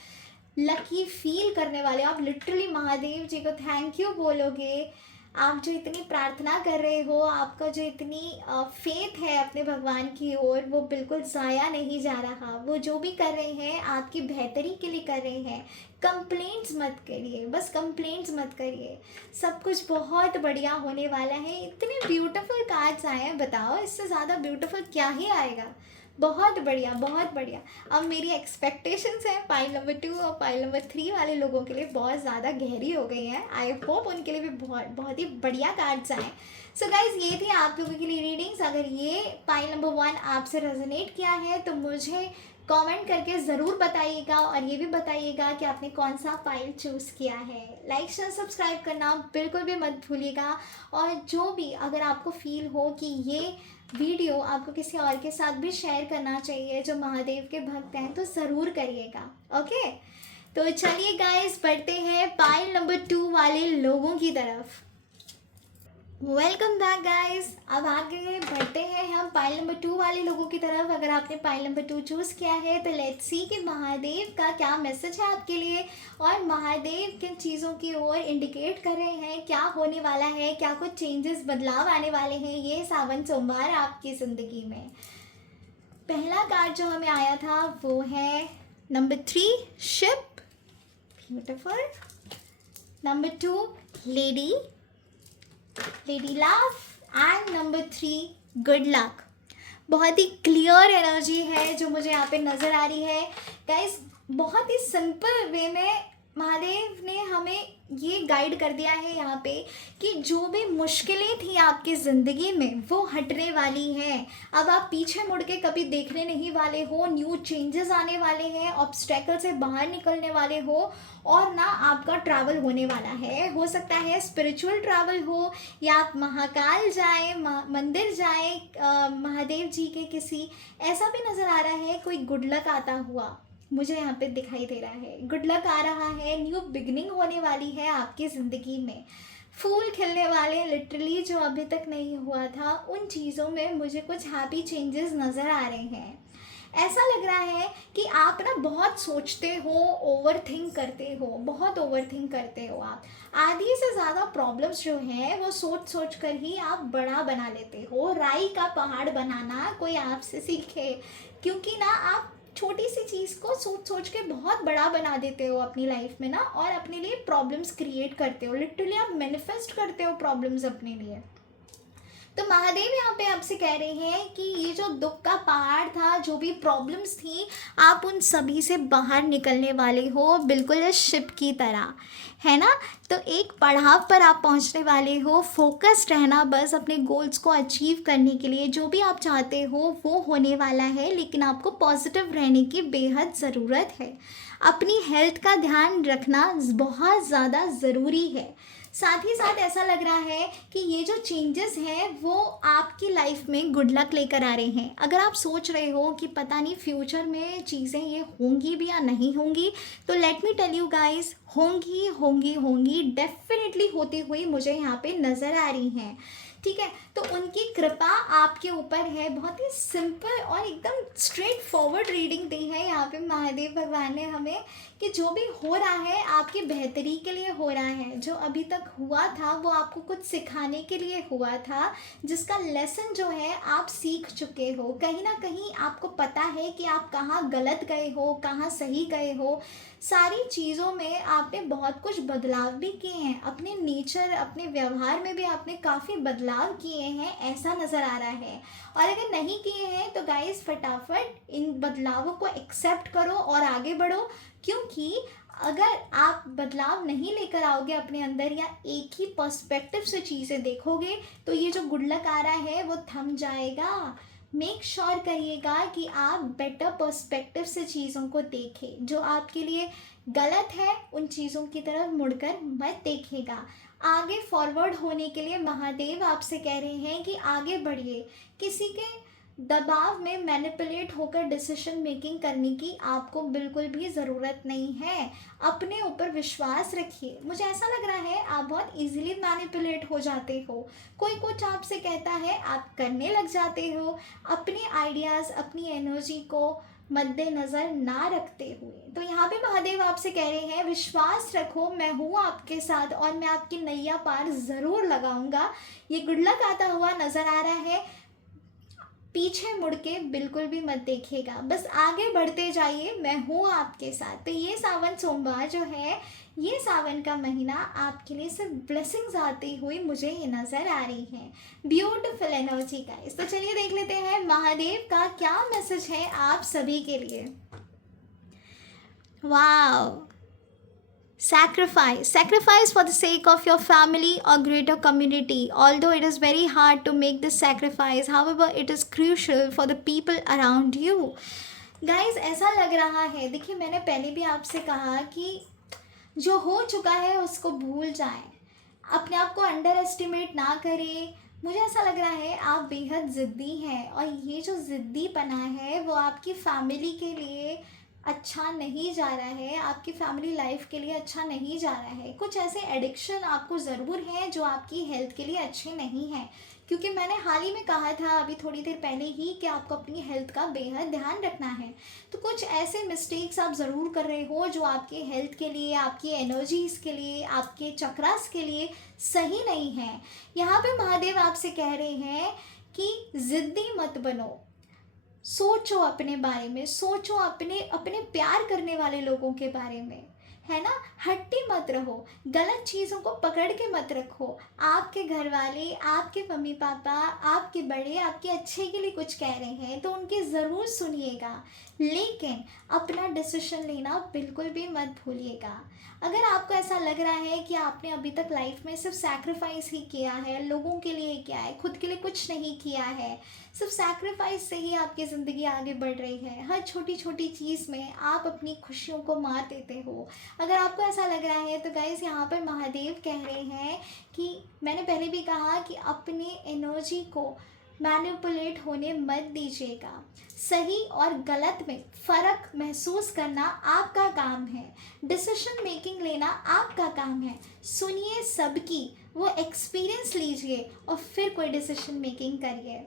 लकी फील करने वाले हो आप। लिटरली महादेव जी को थैंक यू बोलोगे। आप जो इतनी प्रार्थना कर रहे हो, आपका जो इतनी फेथ है अपने भगवान की ओर, वो बिल्कुल ज़ाया नहीं जा रहा। वो जो भी कर रहे हैं आपकी बेहतरी के लिए कर रहे हैं। कंप्लेंट्स मत करिए, बस कंप्लेंट्स मत करिए, सब कुछ बहुत बढ़िया होने वाला है। इतने ब्यूटीफुल कार्ड्स आए हैं, बताओ इससे ज़्यादा ब्यूटीफुल क्या ही आएगा। बहुत बढ़िया, बहुत बढ़िया। अब मेरी एक्सपेक्टेशंस हैं पाइल नंबर 2 और पाइल नंबर 3 वाले लोगों के लिए बहुत ज़्यादा गहरी हो गई हैं। आई होप उनके लिए भी बहुत बहुत ही बढ़िया कार्ड्स आए। सो गाइज, ये थी आप लोगों के लिए रीडिंग्स। अगर ये पाइल नंबर 1 आपसे रेजोनेट किया है तो मुझे कमेंट करके ज़रूर बताइएगा, और ये भी बताइएगा कि आपने कौन सा पाइल चूज़ किया है। लाइक शेयर सब्सक्राइब करना बिल्कुल भी मत भूलिएगा। और जो भी, अगर आपको फील हो कि ये वीडियो आपको किसी और के साथ भी शेयर करना चाहिए जो महादेव के भक्त हैं, तो ज़रूर करिएगा। ओके, तो चलिए गाइस, बढ़ते हैं पाइल नंबर 2 वाले लोगों की तरफ। Welcome back guys. अब आगे बढ़ते हैं हम पाइल नंबर 2 वाले लोगों की तरफ। अगर आपने पाइल नंबर 2 चूज़ किया है तो लेट्स सी कि महादेव का क्या मैसेज है आपके लिए, और महादेव किन चीज़ों की ओर इंडिकेट कर रहे हैं, क्या होने वाला है, क्या कुछ चेंजेस, बदलाव आने वाले हैं ये सावन सोमवार आपकी ज़िंदगी में। पहला कार्ड जो हमें आया था वो है number 3 ship, beautiful. Number 2 lady love, and number 3 good luck. बहुत ही क्लियर एनर्जी है जो मुझे यहाँ पे नज़र आ रही है गाइस। बहुत ही सिंपल वे में महादेव ने हमें ये गाइड कर दिया है यहाँ पे कि जो भी मुश्किलें थी आपकी ज़िंदगी में वो हटने वाली हैं। अब आप पीछे मुड़ के कभी देखने नहीं वाले हो, न्यू चेंजेस आने वाले हैं, ऑब्स्टेकल से बाहर निकलने वाले हो, और ना आपका ट्रैवल होने वाला है। हो सकता है स्पिरिचुअल ट्रैवल हो, या आप महाकाल जाएं, मंदिर जाएं, महादेव जी के किसी, ऐसा भी नज़र आ रहा है कोई गुड लक आता हुआ मुझे यहाँ पे दिखाई दे रहा है। गुड लक आ रहा है, न्यू बिगनिंग होने वाली है आपकी ज़िंदगी में, फूल खिलने वाले, लिटरली जो अभी तक नहीं हुआ था उन चीज़ों में मुझे कुछ हैप्पी चेंजेस नज़र आ रहे हैं। ऐसा लग रहा है कि आप ना बहुत सोचते हो, ओवर थिंक करते हो, बहुत ओवर थिंक करते हो आप। आधी से ज़्यादा प्रॉब्लम्स जो हैं वो सोच सोच कर ही आप बड़ा बना लेते हो। राई का पहाड़ बनाना कोई आपसे सीखे, क्योंकि ना आप छोटी सी चीज़ को सोच सोच के बहुत बड़ा बना देते हो अपनी लाइफ में ना, और अपने लिए प्रॉब्लम्स क्रिएट करते हो। लिटरली आप मैनिफेस्ट करते हो प्रॉब्लम्स अपने लिए। तो महादेव यहाँ पे आपसे कह रहे हैं कि ये जो दुख का पहाड़ था, जो भी प्रॉब्लम्स थी, आप उन सभी से बाहर निकलने वाले हो, बिल्कुल इस शिप की तरह, है ना। तो एक पड़ाव पर आप पहुँचने वाले हो। फोकस्ड रहना बस अपने गोल्स को अचीव करने के लिए। जो भी आप चाहते हो वो होने वाला है, लेकिन आपको पॉजिटिव रहने की बेहद ज़रूरत है। अपनी हेल्थ का ध्यान रखना बहुत ज़्यादा ज़रूरी है। साथ ही साथ ऐसा लग रहा है कि ये जो चेंजेस हैं वो आपकी लाइफ में गुड लक लेकर आ रहे हैं। अगर आप सोच रहे हो कि पता नहीं फ्यूचर में चीज़ें ये होंगी भी या नहीं होंगी, तो let me tell you guys, होंगी होंगी होंगी, डेफिनेटली होती हुई मुझे यहाँ पे नज़र आ रही हैं। ठीक है, तो उनकी कृपा आपके ऊपर है। बहुत ही सिंपल और एकदम स्ट्रेट फॉरवर्ड रीडिंग दी है यहाँ पे महादेव भगवान ने हमें, कि जो भी हो रहा है आपकी बेहतरी के लिए हो रहा है। जो अभी तक हुआ था वो आपको कुछ सिखाने के लिए हुआ था, जिसका लेसन जो है आप सीख चुके हो। कहीं ना कहीं आपको पता है कि आप कहाँ गलत गए हो, कहाँ सही गए हो। सारी चीज़ों में आपने बहुत कुछ बदलाव भी किए हैं, अपने नेचर, अपने व्यवहार में भी आपने काफ़ी बदलाव किए हैं, ऐसा नज़र आ रहा है। और अगर नहीं किए हैं तो गाइस फटाफट इन बदलावों को एक्सेप्ट करो और आगे बढ़ो, क्योंकि अगर आप बदलाव नहीं लेकर आओगे अपने अंदर, या एक ही पर्सपेक्टिव से चीज़ें देखोगे, तो ये जो गुड लक आ रहा है वो थम जाएगा। मेक श्योर करिएगा कि आप बेटर पर्सपेक्टिव से चीज़ों को देखें। जो आपके लिए गलत है उन चीज़ों की तरफ मुड़कर मत देखिएगा। आगे फॉरवर्ड होने के लिए महादेव आपसे कह रहे हैं कि आगे बढ़िए। किसी के दबाव में मैनिपुलेट होकर डिसीजन मेकिंग करने की आपको बिल्कुल भी ज़रूरत नहीं है। अपने ऊपर विश्वास रखिए। मुझे ऐसा लग रहा है आप बहुत इजीली मैनिपुलेट हो जाते हो। कोई कुछ आपसे कहता है आप करने लग जाते हो, अपने आइडियाज़, अपनी एनर्जी को मद्देनज़र ना रखते हुए। तो यहाँ पे महादेव आपसे कह रहे हैं विश्वास रखो, मैं हूँ आपके साथ और मैं आपकी नैया पार ज़रूर लगाऊंगा। ये गुड लक आता हुआ नज़र आ रहा है। पीछे मुड़ के बिल्कुल भी मत देखिएगा, बस आगे बढ़ते जाइए, मैं हूँ आपके साथ। तो ये सावन सोमवार जो है, ये सावन का महीना आपके लिए सिर्फ ब्लेसिंग्स आती हुई मुझे ये नज़र आ रही हैं। ब्यूटीफुल एनर्जी का। इस तो चलिए देख लेते हैं महादेव का क्या मैसेज है आप सभी के लिए। वाह, sacrifice for the sake of your family or greater community. Although it is very hard to make this sacrifice, however it is crucial for the people around you. Guys, ऐसा लग रहा है, देखिए मैंने पहले भी आपसे कहा कि जो हो चुका है उसको भूल जाएं, अपने आप को अंडर एस्टिमेट ना करें। मुझे ऐसा लग रहा है आप बेहद ज़िद्दी हैं, और ये जो ज़िद्दीपना है वो आपकी फैमिली के लिए अच्छा नहीं जा रहा है, आपकी फैमिली लाइफ के लिए अच्छा नहीं जा रहा है। कुछ ऐसे एडिक्शन आपको ज़रूर हैं जो आपकी हेल्थ के लिए अच्छे नहीं हैं, क्योंकि मैंने हाल ही में कहा था अभी थोड़ी देर पहले ही कि आपको अपनी हेल्थ का बेहद ध्यान रखना है। तो कुछ ऐसे मिस्टेक्स आप ज़रूर कर रहे हो जो आपके हेल्थ के लिए, आपकी एनर्जीज़ के लिए, आपके चक्रास के लिए सही नहीं है। यहाँ पे महादेव आपसे कह रहे हैं कि ज़िद्दी मत बनो, सोचो अपने बारे में, सोचो अपने अपने प्यार करने वाले लोगों के बारे में, है ना। हट्टी मत रहो, गलत चीज़ों को पकड़ के मत रखो। आपके घर वाले, आपके मम्मी पापा, आपके बड़े आपके अच्छे के लिए कुछ कह रहे हैं तो उनकी ज़रूर सुनिएगा, लेकिन अपना डिसीजन लेना बिल्कुल भी मत भूलिएगा। अगर आपको ऐसा लग रहा है कि आपने अभी तक लाइफ में सिर्फ सैक्रिफाइस ही किया है, लोगों के लिए किया है, खुद के लिए कुछ नहीं किया है, सिर्फ सैक्रिफाइस से ही आपकी ज़िंदगी आगे बढ़ रही है, हर छोटी छोटी चीज़ में आप अपनी खुशियों को मार देते हो, अगर आपको ऐसा लग रहा है तो गाइस यहाँ पर महादेव कह रहे हैं कि मैंने पहले भी कहा कि अपने एनर्जी को मैनिपुलेट होने मत दीजिएगा। सही और गलत में फ़र्क महसूस करना आपका काम है, डिसीजन मेकिंग लेना आपका काम है। सुनिए सबकी, वो एक्सपीरियंस लीजिए और फिर कोई डिसीजन मेकिंग करिए,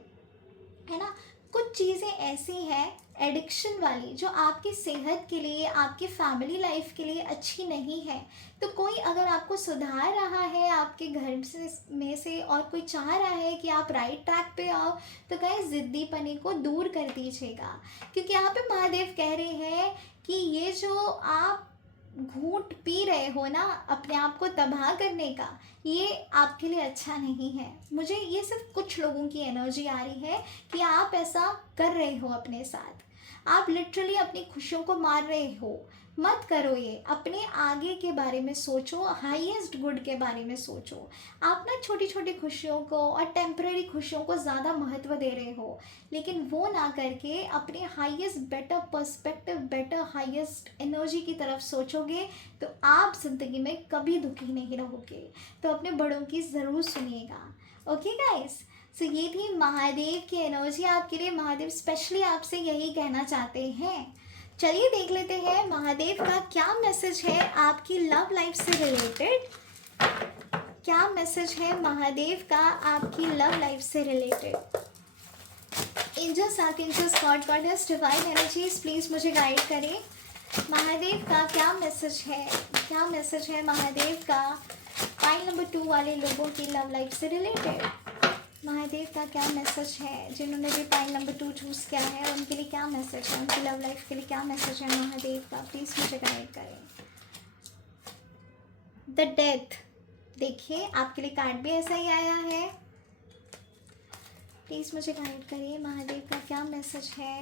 है ना। कुछ चीज़ें ऐसी हैं एडिक्शन वाली जो आपकी सेहत के लिए, आपकी फैमिली लाइफ के लिए अच्छी नहीं है। तो कोई अगर आपको सुधार रहा है आपके घर से में से और कोई चाह रहा है कि आप राइट ट्रैक पे आओ, तो कहीं ज़िद्दीपने को दूर कर दीजिएगा। क्योंकि यहाँ पे महादेव कह रहे हैं कि ये जो आप घूंट पी रहे हो ना अपने आप को तबाह करने का, ये आपके लिए अच्छा नहीं है। मुझे ये सिर्फ कुछ लोगों की एनर्जी आ रही है कि आप ऐसा कर रहे हो अपने साथ, आप लिटरली अपनी खुशियों को मार रहे हो। मत करो ये, अपने आगे के बारे में सोचो, हाईएस्ट गुड के बारे में सोचो। आप ना छोटी छोटी खुशियों को और टेम्परेरी खुशियों को ज़्यादा महत्व दे रहे हो, लेकिन वो ना करके अपने highest better perspective, better highest energy की तरफ सोचोगे तो आप ज़िंदगी में कभी दुखी नहीं रहोगे। तो अपने बड़ों की ज़रूर सुनिएगा। ओके गाइस, सो ये थी महादेव की एनर्जी आपके लिए। महादेव स्पेशली आपसे यही कहना चाहते हैं। चलिए देख लेते हैं महादेव का क्या मैसेज है आपकी लव लाइफ से रिलेटेड। क्या मैसेज है महादेव का आपकी लव लाइफ से related. Angels, archangels, god goddess, divine energies, please मुझे गाइड करें। महादेव का क्या मैसेज है, क्या मैसेज है महादेव का पाइल नंबर 2 वाले लोगों की लव लाइफ से रिलेटेड। महादेव का क्या मैसेज है, जिन्होंने भी पाइल नंबर 2 चूज़ किया है उनके लिए क्या मैसेज है, उनकी लव लाइफ के लिए क्या मैसेज है महादेव का, प्लीज़ मुझे गाइड करें। द डेथ, देखिए आपके लिए कार्ड भी ऐसा ही आया है। प्लीज़ मुझे गाइड करिए महादेव का क्या मैसेज है,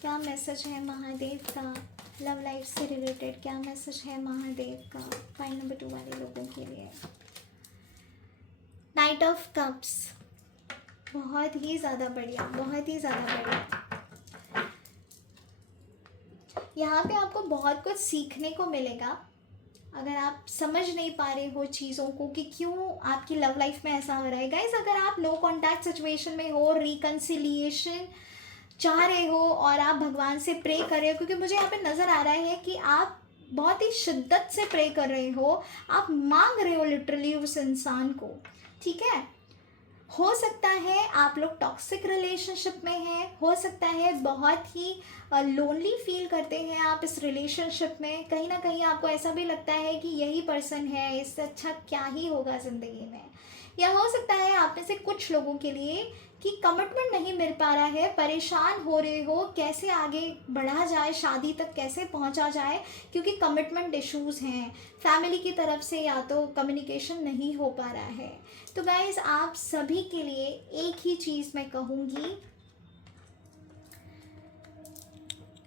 क्या मैसेज है महादेव का लव लाइफ से रिलेटेड, क्या मैसेज है महादेव का पाइल नंबर 2 वाले लोगों के लिए। नाइट ऑफ कप्स, बहुत ही ज़्यादा बढ़िया, बहुत ही ज़्यादा बढ़िया। यहाँ पे आपको बहुत कुछ सीखने को मिलेगा अगर आप समझ नहीं पा रहे हो चीज़ों को कि क्यों आपकी लव लाइफ में ऐसा हो रहा है। गाइस, अगर आप नो कॉन्टैक्ट सिचुएशन में हो, रिकन्सिलिएशन चाह रहे हो और आप भगवान से प्रे कर रहे हो, क्योंकि मुझे यहाँ पे नज़र आ रहा है कि आप बहुत ही शिद्दत से प्रे कर रहे हो, आप मांग रहे हो लिटरली उस इंसान को, ठीक है। हो सकता है आप लोग टॉक्सिक रिलेशनशिप में हैं, हो सकता है बहुत ही लोनली फील करते हैं आप इस रिलेशनशिप में, कहीं ना कहीं आपको ऐसा भी लगता है कि यही पर्सन है, इससे अच्छा क्या ही होगा ज़िंदगी में। या हो सकता है आप में से कुछ लोगों के लिए कि कमिटमेंट नहीं मिल पा रहा है, परेशान हो रहे हो कैसे आगे बढ़ा जाए, शादी तक कैसे पहुंचा जाए, क्योंकि कमिटमेंट इश्यूज़ हैं फैमिली की तरफ से, या तो कम्युनिकेशन नहीं हो पा रहा है। तो गाइस, आप सभी के लिए एक ही चीज़ मैं कहूँगी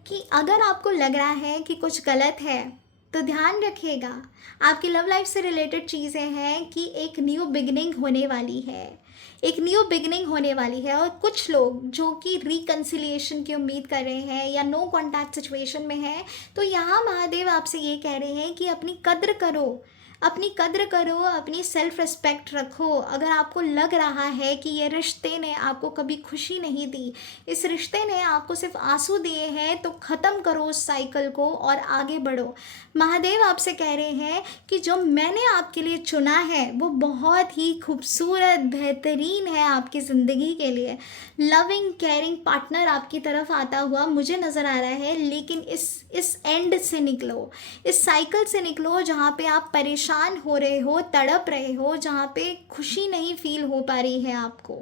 कि अगर आपको लग रहा है कि कुछ गलत है तो ध्यान रखिएगा, आपकी लव लाइफ से रिलेटेड चीज़ें हैं कि एक न्यू बिगनिंग होने वाली है, एक न्यू बिगनिंग होने वाली है। और कुछ लोग जो कि रिकन्सिलिएशन की उम्मीद कर रहे हैं या नो कॉन्टैक्ट सिचुएशन में हैं, तो यहाँ महादेव आपसे ये कह रहे हैं कि अपनी कद्र करो, अपनी कद्र करो, अपनी सेल्फ रिस्पेक्ट रखो। अगर आपको लग रहा है कि ये रिश्ते ने आपको कभी खुशी नहीं दी, इस रिश्ते ने आपको सिर्फ आंसू दिए हैं, तो ख़त्म करो उस साइकिल को और आगे बढ़ो। महादेव आपसे कह रहे हैं कि जो मैंने आपके लिए चुना है वो बहुत ही खूबसूरत, बेहतरीन है आपकी ज़िंदगी के लिए। लविंग केयरिंग पार्टनर आपकी तरफ आता हुआ मुझे नज़र आ रहा है, लेकिन इस एंड से निकलो, इस साइकिल से निकलो जहाँ पे आप परेशान हो रहे हो, तड़प रहे हो, जहाँ पे खुशी नहीं फील हो पा रही है आपको,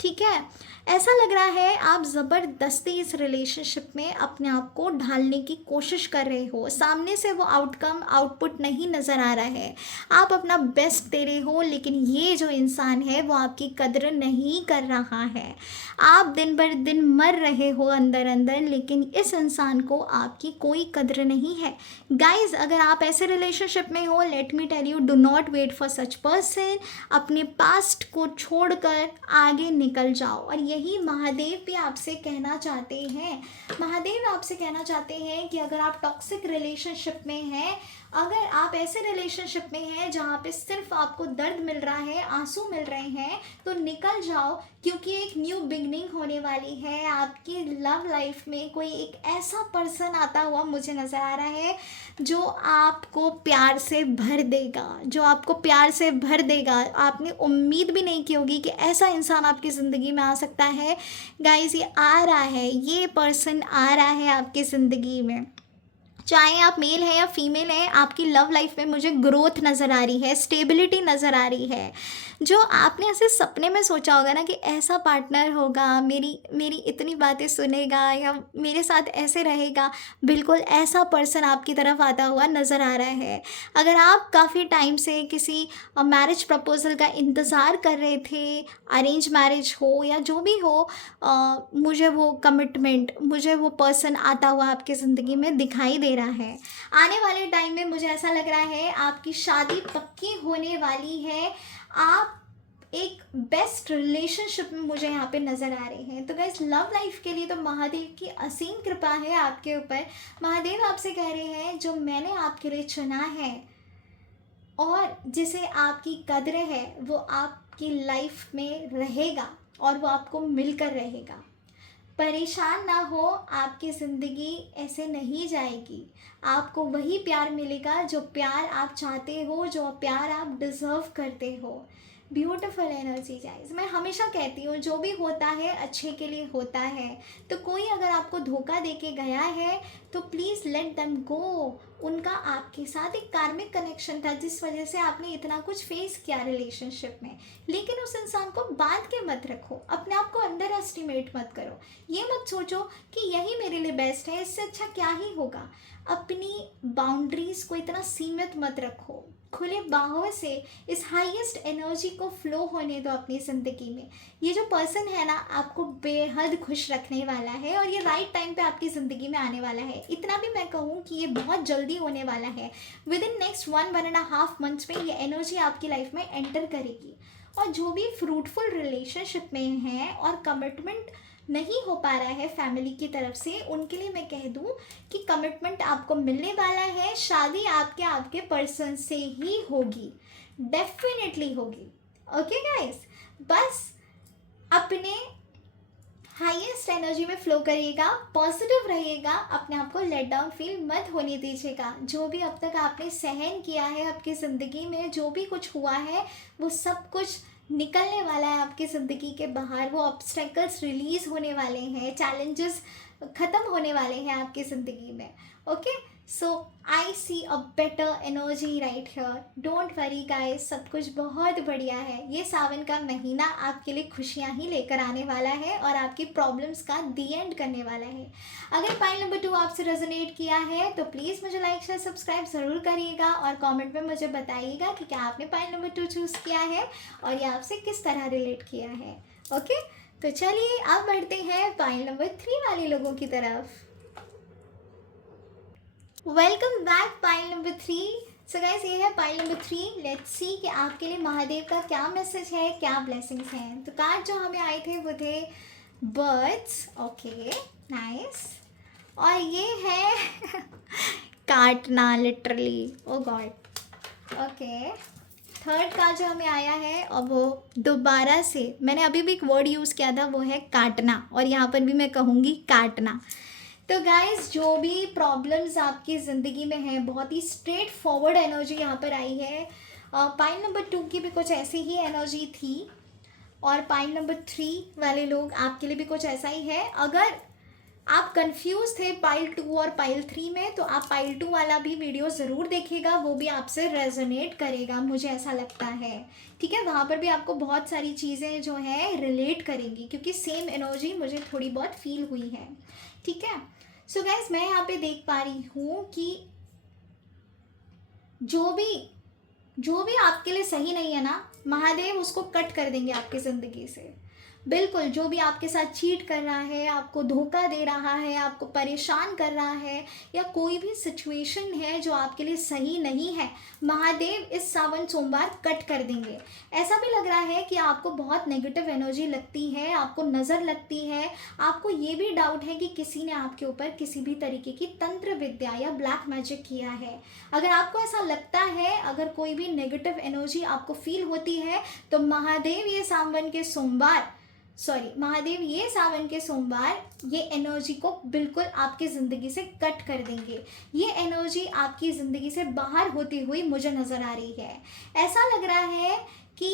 ठीक है। ऐसा लग रहा है आप ज़बरदस्ती इस रिलेशनशिप में अपने आप को ढालने की कोशिश कर रहे हो, सामने से वो आउटपुट नहीं नज़र आ रहा है, आप अपना बेस्ट दे रहे हो, लेकिन ये जो इंसान है वो आपकी कदर नहीं कर रहा है। आप दिन भर दिन मर रहे हो अंदर अंदर, लेकिन इस इंसान को आपकी कोई कदर नहीं है। गाइज, अगर आप ऐसे रिलेशनशिप में हो, let me tell you, do not wait for such person. अपने पास्ट को छोड़कर आगे निकल जाओ। और यही महादेव भी आपसे कहना चाहते हैं। महादेव आपसे कहना चाहते हैं कि अगर आप टॉक्सिक रिलेशनशिप में हैं, अगर आप ऐसे रिलेशनशिप में हैं जहाँ पे सिर्फ आपको दर्द मिल रहा है, आंसू मिल रहे हैं, तो निकल जाओ, क्योंकि एक न्यू बिगनिंग होने वाली है आपकी लव लाइफ में। कोई एक ऐसा पर्सन आता हुआ मुझे नज़र आ रहा है जो आपको प्यार से भर देगा, जो आपको प्यार से भर देगा। आपने उम्मीद भी नहीं की होगी कि ऐसा इंसान आपकी ज़िंदगी में आ सकता है। गाइस, ये आ रहा है, ये पर्सन आ रहा है आपकी ज़िंदगी में। चाहे आप मेल हैं या फीमेल हैं, आपकी लव लाइफ में मुझे ग्रोथ नज़र आ रही है, स्टेबिलिटी नज़र आ रही है। जो आपने ऐसे सपने में सोचा होगा ना कि ऐसा पार्टनर होगा, मेरी मेरी इतनी बातें सुनेगा या मेरे साथ ऐसे रहेगा, बिल्कुल ऐसा पर्सन आपकी तरफ आता हुआ नज़र आ रहा है। अगर आप काफ़ी टाइम से किसी मैरिज प्रपोजल का इंतज़ार कर रहे थे, अरेंज मैरिज हो या जो भी हो, मुझे वो कमिटमेंट, मुझे वो पर्सन आता हुआ आपकी ज़िंदगी में दिखाई दे रहा है। आने वाले टाइम में मुझे ऐसा लग रहा है आपकी शादी पक्की होने वाली है। आप एक बेस्ट रिलेशनशिप में मुझे यहाँ पे नज़र आ रहे हैं। तो गाइस, लव लाइफ के लिए तो महादेव की असीम कृपा है आपके ऊपर। महादेव आपसे कह रहे हैं जो मैंने आपके लिए चुना है और जिसे आपकी कद्र है, वो आपकी लाइफ में रहेगा और वो आपको मिलकर रहेगा। परेशान ना हो, आपकी ज़िंदगी ऐसे नहीं जाएगी। आपको वही प्यार मिलेगा जो प्यार आप चाहते हो, जो प्यार आप डिज़र्व करते हो। Beautiful energy guys. मैं हमेशा कहती हूँ जो भी होता है अच्छे के लिए होता है। तो कोई अगर आपको धोखा दे के गया है तो प्लीज़ लेट देम गो। उनका आपके साथ एक कार्मिक कनेक्शन था जिस वजह से आपने इतना कुछ फेस किया रिलेशनशिप में, लेकिन उस इंसान को बांध के मत रखो, अपने आप को अंडर एस्टिमेट मत करो। ये मत सोचो कि यही मेरे लिए बेस्ट है, इससे अच्छा क्या ही होगा। अपनी बाउंड्रीज़ को इतना सीमित मत रखो। खुले बाहों से इस हाईएस्ट एनर्जी को फ्लो होने दो अपनी ज़िंदगी में। ये जो पर्सन है ना, आपको बेहद खुश रखने वाला है और ये राइट टाइम पे आपकी ज़िंदगी में आने वाला है। इतना भी मैं कहूँ कि ये बहुत जल्दी होने वाला है। विद इन नेक्स्ट 1.5 मंथ्स में ये एनर्जी आपकी लाइफ में एंटर करेगी। और जो भी फ्रूटफुल रिलेशनशिप में हैं और कमिटमेंट नहीं हो पा रहा है फैमिली की तरफ से, उनके लिए मैं कह दूं कि कमिटमेंट आपको मिलने वाला है। शादी आपके पर्सन से ही होगी, डेफिनेटली होगी। ओके गाइस, बस अपने हाईएस्ट एनर्जी में फ्लो करिएगा, पॉजिटिव रहिएगा, अपने आप को लेट डाउन फील मत होने दीजिएगा। जो भी अब तक आपने सहन किया है आपकी ज़िंदगी में, जो भी कुछ हुआ है, वो सब कुछ निकलने वाला है आपकी ज़िंदगी के बाहर। वो ऑब्स्टेकल्स रिलीज़ होने वाले हैं, चैलेंजेस ख़त्म होने वाले हैं आपकी ज़िंदगी में। Okay, so I see a better energy right here. Don't worry guys, सब कुछ बहुत बढ़िया है। ये सावन का महीना आपके लिए खुशियाँ ही लेकर आने वाला है और आपकी प्रॉब्लम्स का दी एंड करने वाला है। अगर पाइल नंबर 2 आपसे रेजोनेट किया है तो प्लीज़ मुझे लाइक शेयर सब्सक्राइब ज़रूर करिएगा और कमेंट में मुझे बताइएगा कि क्या आपने पाइल नंबर 2 चूज़ किया है और ये आपसे किस तरह रिलेट किया है। ओके, तो चलिए अब बढ़ते हैं पाइल नंबर 3 वाले लोगों की तरफ। Welcome back pile number 3। So guys, ये है पाइल नंबर 3। लेट्स सी कि आपके लिए महादेव का क्या मैसेज है, क्या ब्लेसिंग्स हैं। तो कार्ड जो हमें आए थे वो थे बर्ड्स। Okay, nice. और ये है काटना, लिटरली, ओ गॉड। ओके, थर्ड कार्ड जो हमें आया है और वो दोबारा से मैंने अभी भी एक वर्ड यूज़ किया था, वो है काटना, और यहाँ पर भी मैं कहूँगी काटना। तो गाइस, जो भी प्रॉब्लम्स आपकी ज़िंदगी में हैं, बहुत ही स्ट्रेट फॉरवर्ड एनर्जी यहाँ पर आई है। पाइल नंबर 2 की भी कुछ ऐसी ही एनर्जी थी और पाइल नंबर 3 वाले लोग आपके लिए भी कुछ ऐसा ही है। अगर आप कंफ्यूज थे पाइल 2 और पाइल 3 में, तो आप पाइल 2 वाला भी वीडियो ज़रूर देखिएगा, वो भी आपसे रेजोनेट करेगा, मुझे ऐसा लगता है। ठीक है, वहाँ पर भी आपको बहुत सारी चीज़ें जो है रिलेट करेंगी, क्योंकि सेम एनर्जी मुझे थोड़ी बहुत फील हुई है। ठीक है, सो गाइस मैं यहाँ पे देख पा रही हूँ कि जो भी जो भी आपके लिए सही नहीं है ना, महादेव उसको कट कर देंगे आपकी ज़िंदगी से। बिल्कुल, जो भी आपके साथ चीट कर रहा है, आपको धोखा दे रहा है, आपको परेशान कर रहा है, या कोई भी सिचुएशन है जो आपके लिए सही नहीं है, महादेव इस सावन सोमवार कट कर देंगे। ऐसा भी लग रहा है कि आपको बहुत नेगेटिव एनर्जी लगती है, आपको नज़र लगती है, आपको ये भी डाउट है कि किसी ने आपके ऊपर किसी भी तरीके की तंत्र विद्या या ब्लैक मैजिक किया है। अगर आपको ऐसा लगता है, अगर कोई भी नेगेटिव एनर्जी आपको फील होती है, तो महादेव ये सावन के सोमवार ये एनर्जी को बिल्कुल आपकी ज़िंदगी से कट कर देंगे। ये एनर्जी आपकी ज़िंदगी से बाहर होती हुई मुझे नज़र आ रही है। ऐसा लग रहा है कि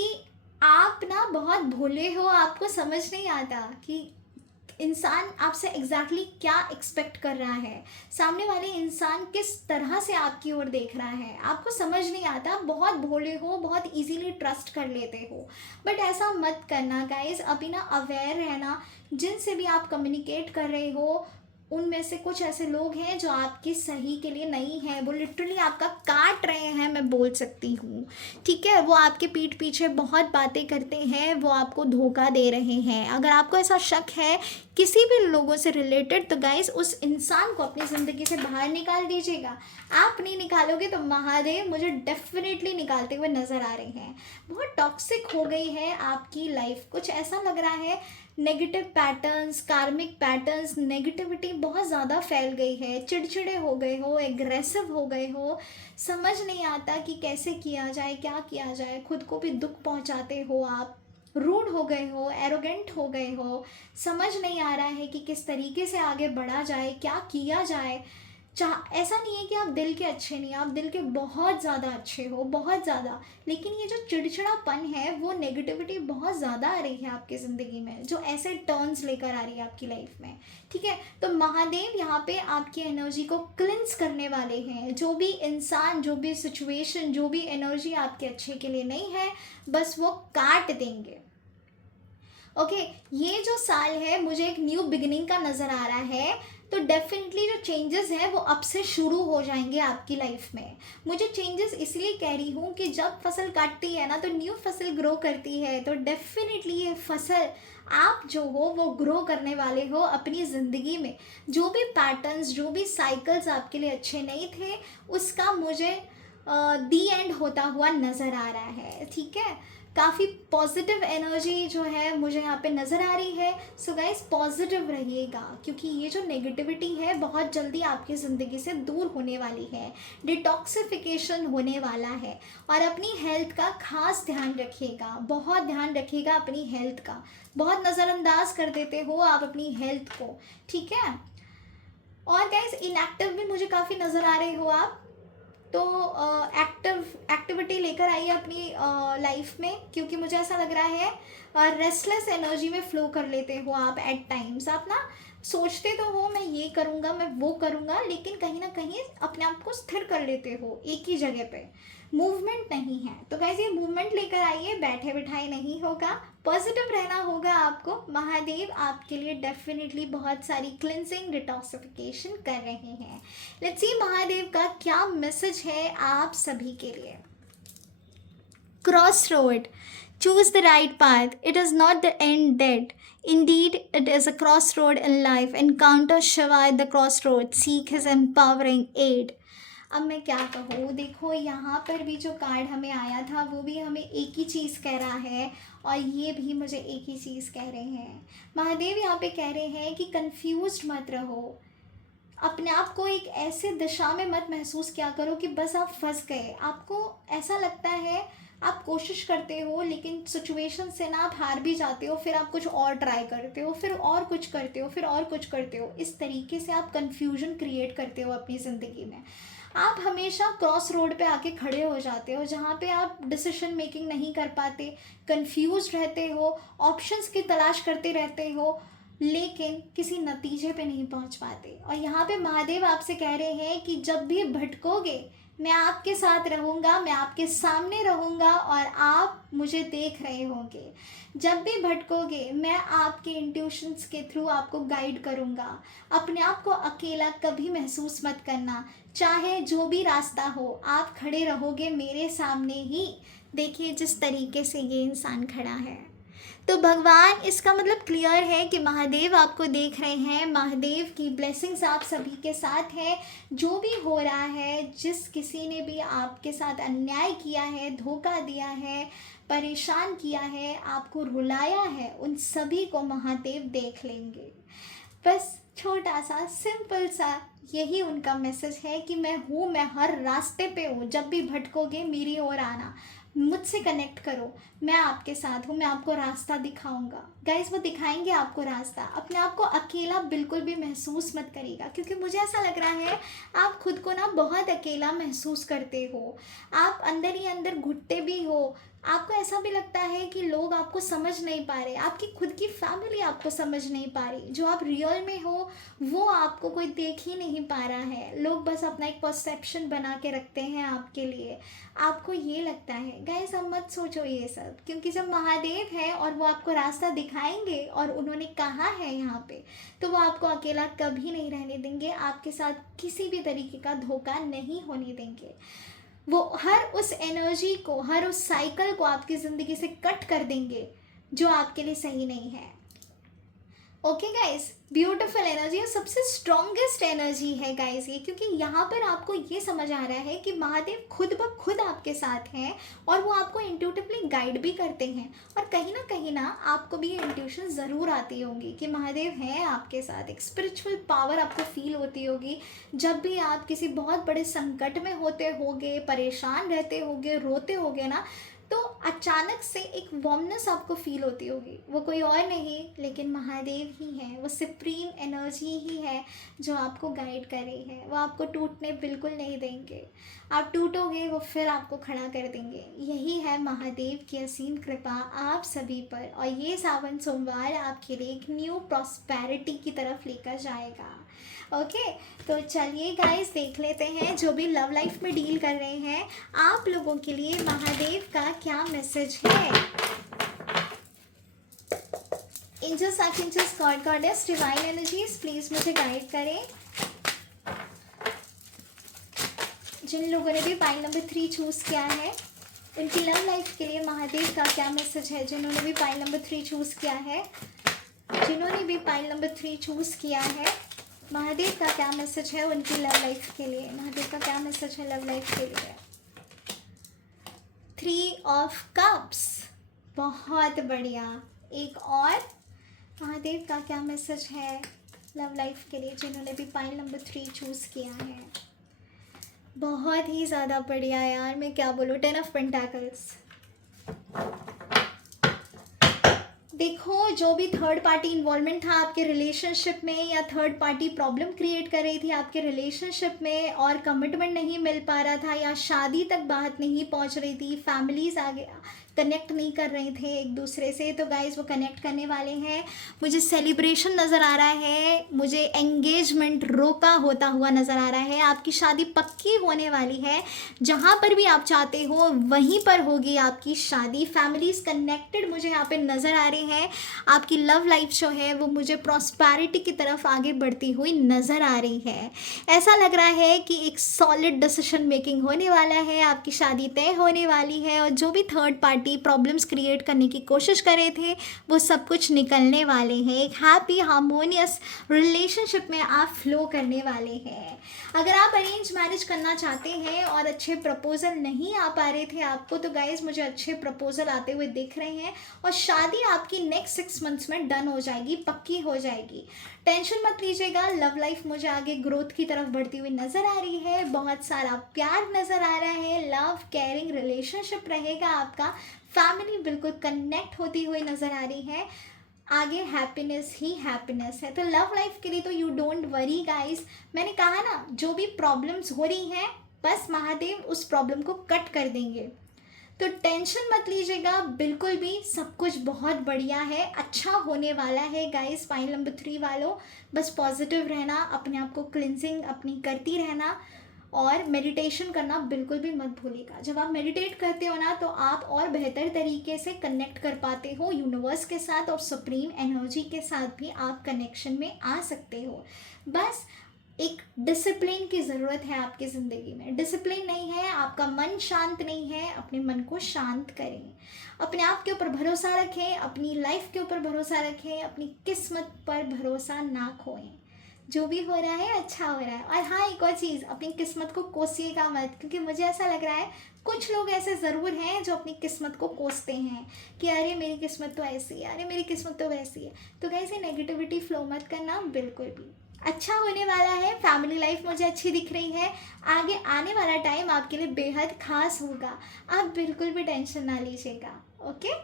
आप ना बहुत भोले हो, आपको समझ नहीं आता कि इंसान आपसे एग्जैक्टली क्या एक्सपेक्ट कर रहा है, सामने वाले इंसान किस तरह से आपकी ओर देख रहा है, आपको समझ नहीं आता। बहुत भोले हो, बहुत इजीली ट्रस्ट कर लेते हो, बट ऐसा मत करना गाइस। अभी ना अवेयर रहना, जिनसे भी आप कम्युनिकेट कर रहे हो उनमें से कुछ ऐसे लोग हैं जो आपकी सही के लिए नहीं है, वो लिटरली आपका काट रहे हैं, मैं बोल सकती हूँ। ठीक है, वो आपके पीठ पीछे बहुत बातें करते हैं, वो आपको धोखा दे रहे हैं। अगर आपको ऐसा शक है किसी भी लोगों से रिलेटेड, तो गाइस उस इंसान को अपनी ज़िंदगी से बाहर निकाल दीजिएगा। आप नहीं निकालोगे तो महादेव मुझे डेफिनेटली निकालते हुए नज़र आ रहे हैं। बहुत टॉक्सिक हो गई है आपकी लाइफ, कुछ ऐसा लग रहा है नेगेटिव पैटर्न्स, कार्मिक पैटर्न्स, नेगेटिविटी बहुत ज़्यादा फैल गई है, चिड़चिड़े हो गए हो, एग्रेसिव हो गए हो, समझ नहीं आता कि कैसे किया जाए, क्या किया जाए, खुद को भी दुख पहुंचाते हो आप, रूड हो गए हो, एरोगेंट हो गए हो, समझ नहीं आ रहा है कि किस तरीके से आगे बढ़ा जाए, क्या किया जाए। ऐसा नहीं है कि आप दिल के अच्छे नहीं, आप दिल के बहुत ज़्यादा अच्छे हो, बहुत ज़्यादा, लेकिन ये जो चिड़चिड़ापन है, वो नेगेटिविटी बहुत ज़्यादा आ रही है आपकी ज़िंदगी में, जो ऐसे टर्न्स लेकर आ रही है आपकी लाइफ में। ठीक है, तो महादेव यहाँ पे आपकी एनर्जी को क्लिंस करने वाले हैं। जो भी इंसान, जो भी सिचुएशन, जो भी एनर्जी आपके अच्छे के लिए नहीं है, बस वो काट देंगे। ओके, ये जो साल है मुझे एक न्यू बिगिनिंग का नज़र आ रहा है, तो डेफिनेटली जो चेंजेस हैं वो अब से शुरू हो जाएंगे आपकी लाइफ में। मुझे चेंजेस इसलिए कह रही हूँ कि जब फसल काटती है ना, तो न्यू फसल ग्रो करती है, तो डेफिनेटली ये फसल आप जो हो वो ग्रो करने वाले हो अपनी ज़िंदगी में। जो भी पैटर्न्स, जो भी साइकिल्स आपके लिए अच्छे नहीं थे, उसका मुझे दी एंड होता हुआ नज़र आ रहा है। ठीक है, काफ़ी पॉजिटिव एनर्जी जो है मुझे यहाँ पे नज़र आ रही है। सो गाइस पॉजिटिव रहिएगा, क्योंकि ये जो नेगेटिविटी है बहुत जल्दी आपकी ज़िंदगी से दूर होने वाली है, डिटॉक्सिफिकेशन होने वाला है। और अपनी हेल्थ का खास ध्यान रखिएगा, बहुत ध्यान रखिएगा अपनी हेल्थ का। बहुत नज़रअंदाज कर देते हो आप अपनी हेल्थ को। ठीक है, और गाइस इनएक्टिव भी मुझे काफ़ी नज़र आ रहे हो आप, तो एक्टिविटी लेकर आइए अपनी लाइफ में, क्योंकि मुझे ऐसा लग रहा है रेस्टलेस एनर्जी में फ्लो कर लेते हो आप एट टाइम्स। आप ना सोचते तो हो मैं ये करूँगा, मैं वो करूँगा, लेकिन कहीं ना कहीं अपने आप को स्थिर कर लेते हो एक ही जगह पे, मूवमेंट नहीं है। तो गाइस ये मूवमेंट लेकर आइए, बैठे बिठाए नहीं होगा, पॉजिटिव रहना होगा आपको। महादेव आपके लिए डेफिनेटली बहुत सारी क्लिनजिंग, डिटॉक्सिफिकेशन कर रहे हैं। लेट्स सी महादेव का क्या मैसेज है आप सभी के लिए। Crossroad. Choose the right path. It is not the end dead. Indeed, it is a crossroad in life. Encounter Shiva at the crossroad. Seek his empowering aid. अब मैं क्या कहूँ, देखो यहाँ पर भी जो कार्ड हमें आया था वो भी हमें एक ही चीज़ कह रहा है, और ये भी मुझे एक ही चीज़ कह रहे हैं। महादेव यहाँ पे कह रहे हैं कि कंफ्यूज्ड मत रहो, अपने आप को एक ऐसे दिशा में मत महसूस किया करो कि बस आप फंस गए। आपको ऐसा लगता है, आप कोशिश करते हो, लेकिन सिचुएशन से ना आप हार भी जाते हो, फिर आप कुछ और ट्राई करते हो, फिर और कुछ करते हो, फिर और कुछ करते हो। इस तरीके से आप कन्फ्यूजन क्रिएट करते हो अपनी ज़िंदगी में। आप हमेशा क्रॉस रोड पे आके खड़े हो जाते हो, जहाँ पे आप डिसीजन मेकिंग नहीं कर पाते, कंफ्यूज रहते हो, ऑप्शंस की तलाश करते रहते हो। लेकिन किसी नतीजे पे नहीं पहुंच पाते। और यहाँ पे महादेव आपसे कह रहे हैं कि जब भी भटकोगे मैं आपके साथ रहूँगा, मैं आपके सामने रहूँगा और आप मुझे देख रहे होंगे। जब भी भटकोगे मैं आपके इंट्यूशंस के थ्रू आपको गाइड करूँगा। अपने आप को अकेला कभी महसूस मत करना, चाहे जो भी रास्ता हो आप खड़े रहोगे मेरे सामने ही। देखिए जिस तरीके से ये इंसान खड़ा है, तो भगवान इसका मतलब क्लियर है कि महादेव आपको देख रहे हैं। महादेव की ब्लेसिंग्स आप सभी के साथ है। जो भी हो रहा है, जिस किसी ने भी आपके साथ अन्याय किया है, धोखा दिया है, परेशान किया है, आपको रुलाया है, उन सभी को महादेव देख लेंगे। बस छोटा सा सिंपल सा यही उनका मैसेज है कि मैं हूँ, मैं हर रास्ते पे हूँ। जब भी भटकोगे मेरी ओर आना, मुझसे कनेक्ट करो, मैं आपके साथ हूँ, मैं आपको रास्ता दिखाऊंगा। गाइस वो दिखाएंगे आपको रास्ता। अपने आप को अकेला बिल्कुल भी महसूस मत करिएगा, क्योंकि मुझे ऐसा लग रहा है आप खुद को ना बहुत अकेला महसूस करते हो। आप अंदर ही अंदर घुटते भी हो। आपको ऐसा भी लगता है कि लोग आपको समझ नहीं पा रहे, आपकी खुद की फैमिली आपको समझ नहीं पा रही। जो आप रियल में हो वो आपको कोई देख ही नहीं पा रहा है। लोग बस अपना एक परसेप्शन बना के रखते हैं आपके लिए। आपको ये लगता है। गाइस अब मत सोचो ये सब, क्योंकि जब महादेव है और वो आपको रास्ता दिखाएंगे और उन्होंने कहा है यहाँ पे, तो वो आपको अकेला कभी नहीं रहने देंगे। आपके साथ किसी भी तरीके का धोखा नहीं होने देंगे। वो हर उस एनर्जी को, हर उस साइकिल को आपकी ज़िंदगी से कट कर देंगे जो आपके लिए सही नहीं है। ओके गाइस, ब्यूटीफुल एनर्जी और सबसे स्ट्रॉन्गेस्ट एनर्जी है गाइस ये, क्योंकि यहाँ पर आपको ये समझ आ रहा है कि महादेव खुद ब खुद आपके साथ हैं और वो आपको इंट्यूटिवली गाइड भी करते हैं। और कहीं ना आपको भी ये इंट्यूशन ज़रूर आती होगी कि महादेव हैं आपके साथ। एक स्पिरिचुअल पावर आपको फील होती होगी जब भी आप किसी बहुत बड़े संकट में होते होगे, परेशान रहते होगे, रोते होगे ना, तो अचानक से एक वार्मनेस आपको फील होती होगी। वो कोई और नहीं लेकिन महादेव ही है। वो सुप्रीम एनर्जी ही है जो आपको गाइड कर रही है। वो आपको टूटने बिल्कुल नहीं देंगे। आप टूटोगे वो फिर आपको खड़ा कर देंगे। यही है महादेव की असीम कृपा आप सभी पर। और ये सावन सोमवार आपके लिए एक न्यू प्रॉस्पेरिटी की तरफ लेकर जाएगा। ओके, तो चलिए गाइस देख लेते हैं जो भी लव लाइफ में डील कर रहे हैं आप लोगों के लिए महादेव का क्या मैसेज है। Angels, archangels, god goddess, divine energies please मुझे गाइड करें। जिन लोगों ने भी पाइल नंबर 3 चूज किया है उनकी लव लाइफ के लिए महादेव का क्या मैसेज है। जिन्होंने भी पाइल नंबर 3 चूज किया है, जिन्होंने भी पाइल नंबर 3 चूज किया है, महादेव का क्या मैसेज है उनकी लव लाइफ के लिए। महादेव का क्या मैसेज है लव लाइफ के लिए। 3 ऑफ कप्स, बहुत बढ़िया। एक और, महादेव का क्या मैसेज है लव लाइफ के लिए जिन्होंने भी पाइल नंबर 3 चूज़ किया है। बहुत ही ज़्यादा बढ़िया यार, मैं क्या बोलूँ। 10 ऑफ पेंटाकल्स। देखो जो भी थर्ड पार्टी इन्वॉल्वमेंट था आपके रिलेशनशिप में, या थर्ड पार्टी प्रॉब्लम क्रिएट कर रही थी आपके रिलेशनशिप में और कमिटमेंट नहीं मिल पा रहा था, या शादी तक बात नहीं पहुंच रही थी, फैमिलीज आगे कनेक्ट नहीं कर रहे थे एक दूसरे से, तो गाइस वो कनेक्ट करने वाले हैं। मुझे सेलिब्रेशन नज़र आ रहा है, मुझे एंगेजमेंट रोका होता हुआ नज़र आ रहा है। आपकी शादी पक्की होने वाली है। जहाँ पर भी आप चाहते हो वहीं पर होगी आपकी शादी। फैमिलीज कनेक्टेड मुझे यहाँ पे नज़र आ रही हैं। आपकी लव लाइफ जो है वो मुझे प्रॉस्पेरिटी की तरफ आगे बढ़ती हुई नज़र आ रही है। ऐसा लग रहा है कि एक सॉलिड डिसीजन मेकिंग होने वाला है, आपकी शादी तय होने वाली है, और जो भी थर्ड पार्टी प्रॉब्लम्स क्रिएट करने की कोशिश कर रहे थे वो सब कुछ निकलने वाले हैं। एक हैप्पी हार्मोनियस रिलेशनशिप में आप फ्लो करने वाले हैं। अगर आप अरेंज मैरिज करना चाहते हैं और अच्छे प्रपोजल नहीं आ पा रहे थे आपको, तो गाइज मुझे अच्छे प्रपोजल आते हुए दिख रहे हैं और शादी आपकी नेक्स्ट 6 मंथ्स में डन हो जाएगी, पक्की हो जाएगी। टेंशन मत लीजिएगा। लव लाइफ मुझे आगे ग्रोथ की तरफ बढ़ती हुई नज़र आ रही है। बहुत सारा प्यार नज़र आ रहा है। लव केयरिंग रिलेशनशिप रहेगा आपका। फैमिली बिल्कुल कनेक्ट होती हुई नज़र आ रही है। आगे हैप्पीनेस ही हैप्पीनेस है। तो लव लाइफ के लिए तो यू डोंट वरी गाइस। मैंने कहा ना, जो भी प्रॉब्लम्स हो रही हैं बस महादेव उस प्रॉब्लम को कट कर देंगे। तो टेंशन मत लीजिएगा बिल्कुल भी, सब कुछ बहुत बढ़िया है, अच्छा होने वाला है गाइस। पाइल नंबर 3 वालों, बस पॉजिटिव रहना, अपने आप को क्लिनजिंग अपनी करती रहना और मेडिटेशन करना बिल्कुल भी मत भूलिएगा। जब आप मेडिटेट करते हो ना तो आप और बेहतर तरीके से कनेक्ट कर पाते हो यूनिवर्स के साथ और सुप्रीम एनर्जी के साथ भी आप कनेक्शन में आ सकते हो। बस एक डिसिप्लिन की ज़रूरत है आपकी ज़िंदगी में। डिसिप्लिन नहीं है, आपका मन शांत नहीं है, अपने मन को शांत करें, अपने आप के ऊपर भरोसा रखें, अपनी लाइफ के ऊपर भरोसा रखें, अपनी किस्मत पर भरोसा ना खोएं। जो भी हो रहा है अच्छा हो रहा है। और हाँ, एक और चीज़, अपनी किस्मत को कोसिएगा मत, क्योंकि मुझे ऐसा लग रहा है कुछ लोग ऐसे ज़रूर हैं जो अपनी किस्मत को कोसते हैं कि अरे मेरी किस्मत तो ऐसी है, अरे मेरी किस्मत तो वैसी है। तो कैसे नेगेटिविटी फ्लो मत करना बिल्कुल भी। अच्छा होने वाला है, फैमिली लाइफ मुझे अच्छी दिख रही है, आगे आने वाला टाइम आपके लिए बेहद खास होगा, आप बिल्कुल भी टेंशन ना लीजिएगा। ओके,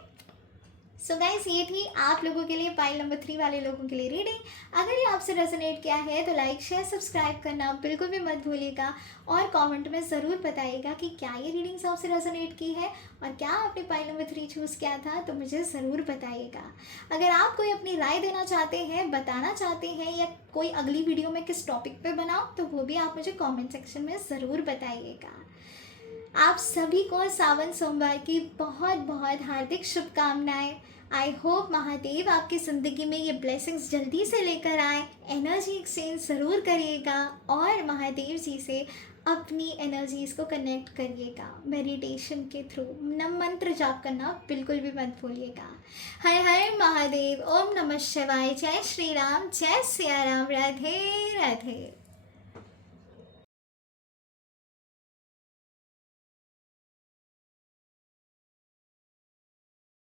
सो गाइस, ये थी आप लोगों के लिए, पाइल नंबर 3 वाले लोगों के लिए रीडिंग। अगर ये आपसे रेजोनेट किया है तो लाइक शेयर सब्सक्राइब करना बिल्कुल भी मत भूलिएगा और कमेंट में ज़रूर बताइएगा कि क्या ये रीडिंग्स आपसे रेजोनेट की है और क्या आपने पाइल नंबर 3 चूज़ किया था, तो मुझे ज़रूर बताइएगा। अगर आप कोई अपनी राय देना चाहते हैं, बताना चाहते हैं या कोई अगली वीडियो में किस टॉपिक पे बनाओ, तो वो भी आप मुझे कॉमेंट सेक्शन में ज़रूर बताइएगा। आप सभी को सावन सोमवार की बहुत बहुत हार्दिक शुभकामनाएं। आई होप महादेव आपकी ज़िंदगी में ये ब्लेसिंग्स जल्दी से लेकर आए। एनर्जी एक्सचेंज ज़रूर करिएगा और महादेव जी से अपनी एनर्जीज़ को कनेक्ट करिएगा मेडिटेशन के थ्रू। नम मंत्र जाप करना बिल्कुल भी मत भूलिएगा। हर हर महादेव, ओम नमः शिवाय, जय श्री राम, जय सिया राम, राधे राधे।